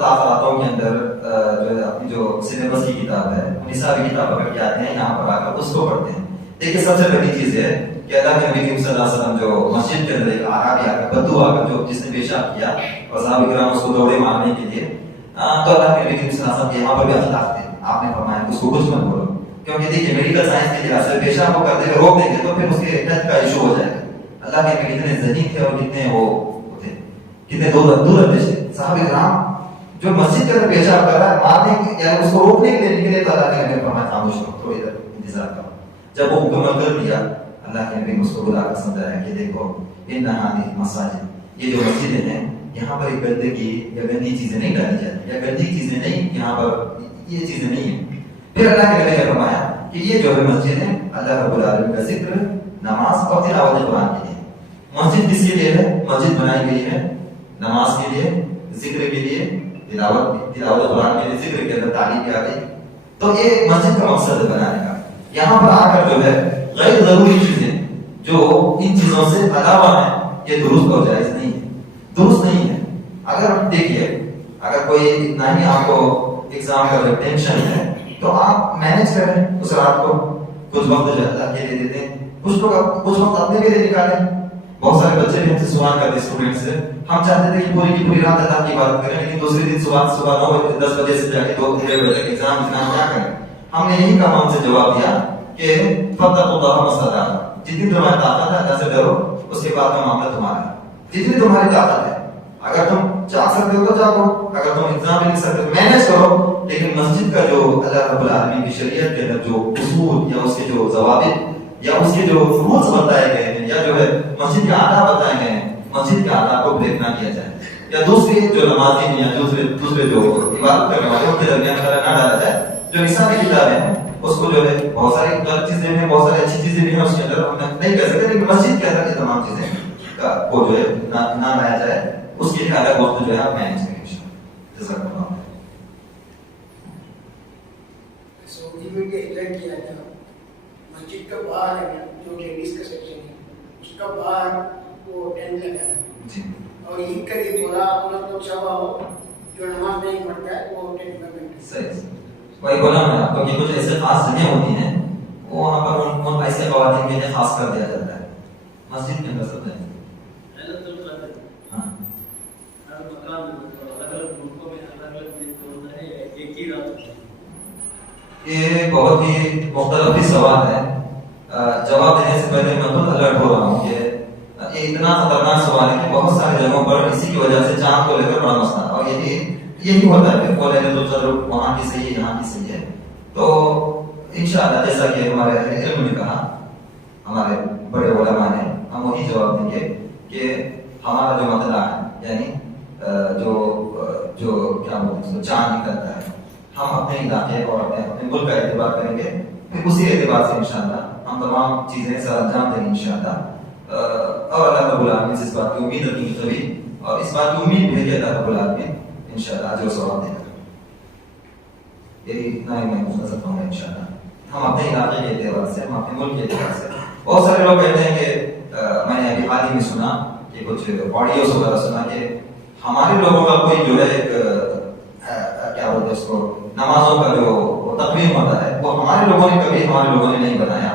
تاخیراتوں کے اندر جو ہے اپنی جو سلیبس کی کتاب ہے نصابی کتاب پکڑ کے آتے ہیں, یہاں پر آ کر اس کو پڑھتے ہیں. دیکھیے سب سے بڑی چیز ہے کہ اللہ کے نبی صلی اللہ علیہ وسلم جو مسجد کے اندر ایک آرابی آ کر بدو آ کر جو جس نے پیشاب کیا اور صحابہ کرام اس کو دوڑے مارنے کے لیے, تو اللہ کے نبی صلی اللہ علیہ وسلم یہاں پر بھی اخلاق تھے. آپ نے فرمایا کہ اس کو کچھ مت بولو, کیونکہ دیکھیے میڈیکل سائنس کے لحاظ سے پیشاب کو کرتے ہوئے روک دیں گے تو پھر اس کے ڈیتھ کا ایشو ہو جائے گا. اللہ کے نبی کتنے ذہین تھے اور کتنے وہ تھے, کتنے دور اندیش تھے. صحابہ کرام جو مسجد کے اندر پیشاب کر رہا ہے مارنے کے یعنی اس کو روکنے کے لیے نکلے تو اللہ کے نبی فرمایا خاموش رہو, تھوڑی دیر انتظار کرو. جب وہ مکمل کر دیا اللہ کے نبی نے اس کو بلا کر سمجھایا کہ دیکھو ان هذه مساجد, یہ جو مسجدیں ہیں یہاں پر ایک گندگی یا گندی چیزیں نہیں ڈالی جاتی, یا گندی چیزیں نہیں, یہاں پر یہ چیزیں نہیں ہیں. پھر اللہ کے نبی نے فرمایا کہ یہ جو ہے مسجد ہے اللہ رب العالمین کا ذکر, نماز اور تلاوت قرآن کے لیے. مسجد کس کے لیے ہے؟ مسجد بنائی گئی ہے نماز کے لیے, ذکر کے لیے, تلاوت قرآن کے لیے, ذکر کے اندر تعلیم کی آ گئی. تو یہ مسجد کا مقصد ہے بنانے کا. یہاں پر آ کر جو ہے غیر ضروری چیزیں جو ان چیزوں سے علاوہ ہیں یہ درست اور جائز نہیں ہے, درست نہیں ہے. اگر دیکھیے اگر کوئی اتنا ہی آپ کو ایگزام کا جو ٹینشن ہے تو آپ مینج کریں اس رات کو, کچھ وقت جو اللہ کے لیے دے دیں, کچھ وقت اپنے لیے نکالیں. بہت سارے بچے بھی ہم سے سوال کرتے ہیں اسٹوڈنٹ سے, ہم چاہتے تھے کہ پوری کی پوری رات اللہ کی عبادت کریں لیکن دوسرے دن صبح 9-10 بجے سے جا کے 2-3 بجے تک ایگزام کیا کریں. ہم نے یہی کہا ان سے جواب دیا کہ فاتقوا اللہ ما استطعتم, جتنی تمہاری طاقت ہے اللہ سے ڈرو, اس کے بعد کا معاملہ تمہارا ہے. جتنی تمہاری طاقت ہے, اگر تم چاہ سکتے ہو تو جاؤ, اگر تم ایگزام لکھ سکتے ہو مینج کرو, لیکن مسجد کا جو اللہ رب العالمین کی شریعت کے اندر جو اصول یا اس کے جو ضوابط یا اس کے جو رولز بتائے گئے ہیں یا جو ہے مسجد کے آداب بتائے گئے ہیں, مسجد کے آداب کو بریک نہ کیا جائے, یا دوسری جو نمازی ہیں یا دوسرے جو عبادت کرنے والے ان کے درمیان خلل نہ ڈالا جائے. جو نصابی کتابیں ہیں اس کو جو ہے بہت ساری غلط چیزیں ہیں, بہت ساری اچھی چیزیں بھی ہیں اس کے اندر, ہم نہیں کہہ سکتے لیکن مسجد کے اندر یہ تمام چیزیں کو جو ہے نہ لایا جائے, اس کے لیے الگ وقت جو ہے آپ مینیج کریں. جزاک اللہ. سعودی میں بھی اعلان کیا تھا مسجد کا باہر ہے جو لیڈیز کا سیکشن ہے اس کا باہر وہ ٹینٹ لگا ہے, اور عید کا دن ہو رہا عورت لوگ سب آؤ, جو نماز نہیں پڑھتا ہے وہ ٹینٹ میں بیٹھے. صحیح وہی بولا میں آپ کو کہ کچھ ایسے خاص جگہیں ہوتی ہیں وہ وہاں پر ان ایسے خواتین کے لیے خاص کر دیا جاتا ہے. مسجد کے اندر سب ہے. ہاں ہر مکان الگ الگ گروپوں میں الگ الگ دن کو ہوتا ہے, ایک ہی رات ہوتا ہے. یہ بہت ہی مختلف ہی سوال ہے. جواب دینے سے پہلے میں خود الرٹ ہو رہا ہوں کہ یہ اتنا خطرناک سوال ہے کہ بہت ساری جگہوں پر اسی کی وجہ سے چاند کو لے کر بڑا مسئلہ, اور یہی ہوتا ہے کہ وہ لینے تو چلو وہاں کی صحیح ہے یہاں کی صحیح ہے. تو انشاءاللہ جیسا کہ ہمارے علم نے کہا, ہمارے بڑے علماء نے, ہم وہی جواب دیں گے کہ ہمارا جو مطلع ہے یعنی جو کیا بولتے ہیں چاند نکلتا ہے, ہم اپنے علاقے اور اپنے ملک کا اعتبار کریں گے پھر اسی اعتبار سے انشاءاللہ ہم تمام چیزیں سر انجام دیں گے انشاءاللہ. اور اللہ رب العالمین سے اس بات کی امید رکھیں گے کبھی, اور اس بات کی امید بھی ہے کہ اللہ رب العالمین انشاءاللہ اجر و ثواب دے گا. یہی اتنا ہی میں مختصر کروں گا انشاءاللہ. ہم اپنے علاقے کے اعتبار سے, ہم اپنے ملک کے اعتبار سے, بہت سارے لوگ کہتے ہیں کہ میں نے ابھی حال ہی میں سنا کہ کچھ آڈیوز وغیرہ سنا کہ ہمارے لوگوں کا کوئی جو ہے ایک کیا بولتے ہیں اس کو, نمازوں کا جو تقویم ہوتا ہے وہ ہمارے لوگوں نے کبھی ہمارے لوگوں نے نہیں بنایا,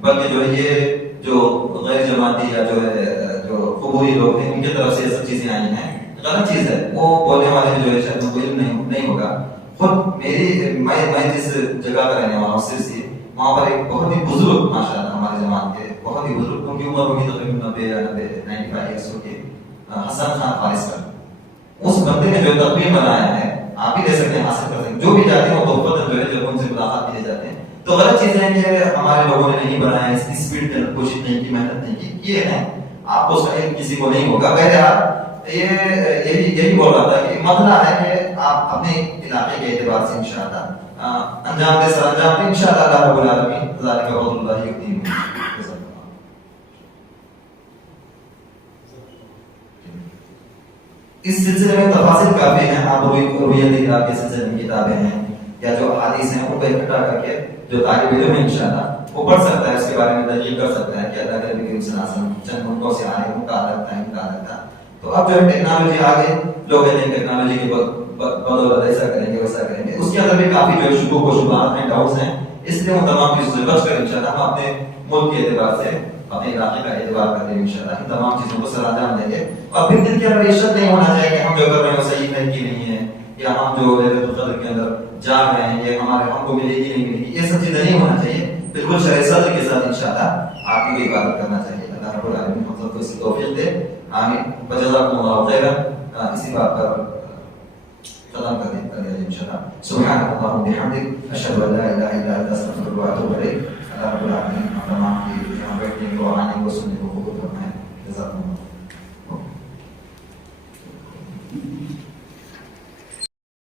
بلکہ جو ہے یہ جو غیر جماعتی یا جو ہے جو قبولی لوگ ہیں ان کی طرف سے یہ سب چیزیں آئی ہیں. غلط چیز ہے, وہ بولنے والے جو ہے شاید ان کو علم نہیں ہوگا. خود میں جس جگہ کا رہنے والا ہوں سرسی, وہاں پر ایک بہت ہی بزرگ ماشاءاللہ ہمارے زمان کے بہت ہی بزرگ, ان کی عمر ہوگی تقریباً 95 ایئرس کی, حسن خان فارس کا. اس بندے نے جو تقویم بنایا ہے, آپ بھی لے سکتے ہیں, حاصل کر سکتے ہیں, جو بھی جاتے ہیں وہ تحفت جو ہے جب ان سے ملاقات کے لیے جاتے ہیں. تو غلط چیزیں ہیں کہ ہمارے لوگوں نے نہیں بنایا, اس کی اسپیڈ کے اندر کوشش نہیں کی, محنت نہیں کی, یہ ہے آپ کو علم کسی کو نہیں ہوگا. بہرحال یہی بول رہا تھا کہ مسئلہ ہے کہ آپ اپنے علاقے کے اعتبار سے انشاءاللہ انجام دے, سر انجام دے انشاءاللہ. اللہ رب العالمین ذالک فضل اللہ یؤتیہ. اس سلسلے میں تفاصیل کافی ہیں, آپ رویت اقرار کے سلسلے میں کتابیں ہیں یا جو احادیث ہیں ان کو اکٹھا کر کے جو طالب علم ہے انشاءاللہ وہ پڑھ سکتا ہے, اس کے بارے میں تحقیق کر سکتا ہے کہ اللہ کے نبی صلی اللہ علیہ وسلم چند ملکوں سے آئے, ان کا عادت تھا, ان کا عادت تھا. تو اب جو ہے ٹیکنالوجی آ گئی, لوگ کہتے ہیں ٹیکنالوجی کی بدولت ایسا کریں گے ویسا کریں گے, اس کے اندر بھی کافی جو ہے شکوک و شبہات ہیں, ڈاؤٹس ہیں. اس لیے وہ تمام چیزوں سے بچ کر انشاءاللہ ہم اپنے ملک کے اعتبار سے اپنے علاقے کا اعتبار کرتے ہیں انشاءاللہ ان تمام چیزوں کو سر انجام دیں گے. اور پھر دل کے اندر عشت نہیں ہونا چاہیے کہ ہم جو کر رہے ہیں وہ صحیح ہے کہ نہیں ہے, یا ہم جو لیلۃ القدر کے اندر جا رہے ہیں یہ ہم کو ملے گی نہیں ملے گی, یہ سب چیزیں نہیں ہونا چاہیے. بالکل شرع صدر کے ساتھ انشاءاللہ آپ کی عبادت کرنا چاہیے. اللہ رب العالمین ہم سب کو اس کی توفیق دے, آمین. وجزاکم اللہ خیرا. اسی بات پر ختم کر دیں انشاءاللہ. سبحانک اللہم وبحمدک, اشہد ان لا الہ الا انت, استغفرک واتوب الیک. اللہ رب العالمین ہم تمام کی یہاں بیٹھنے کو, آنے کو, سننے کو قبول فرمائے. جزاکم اللہ.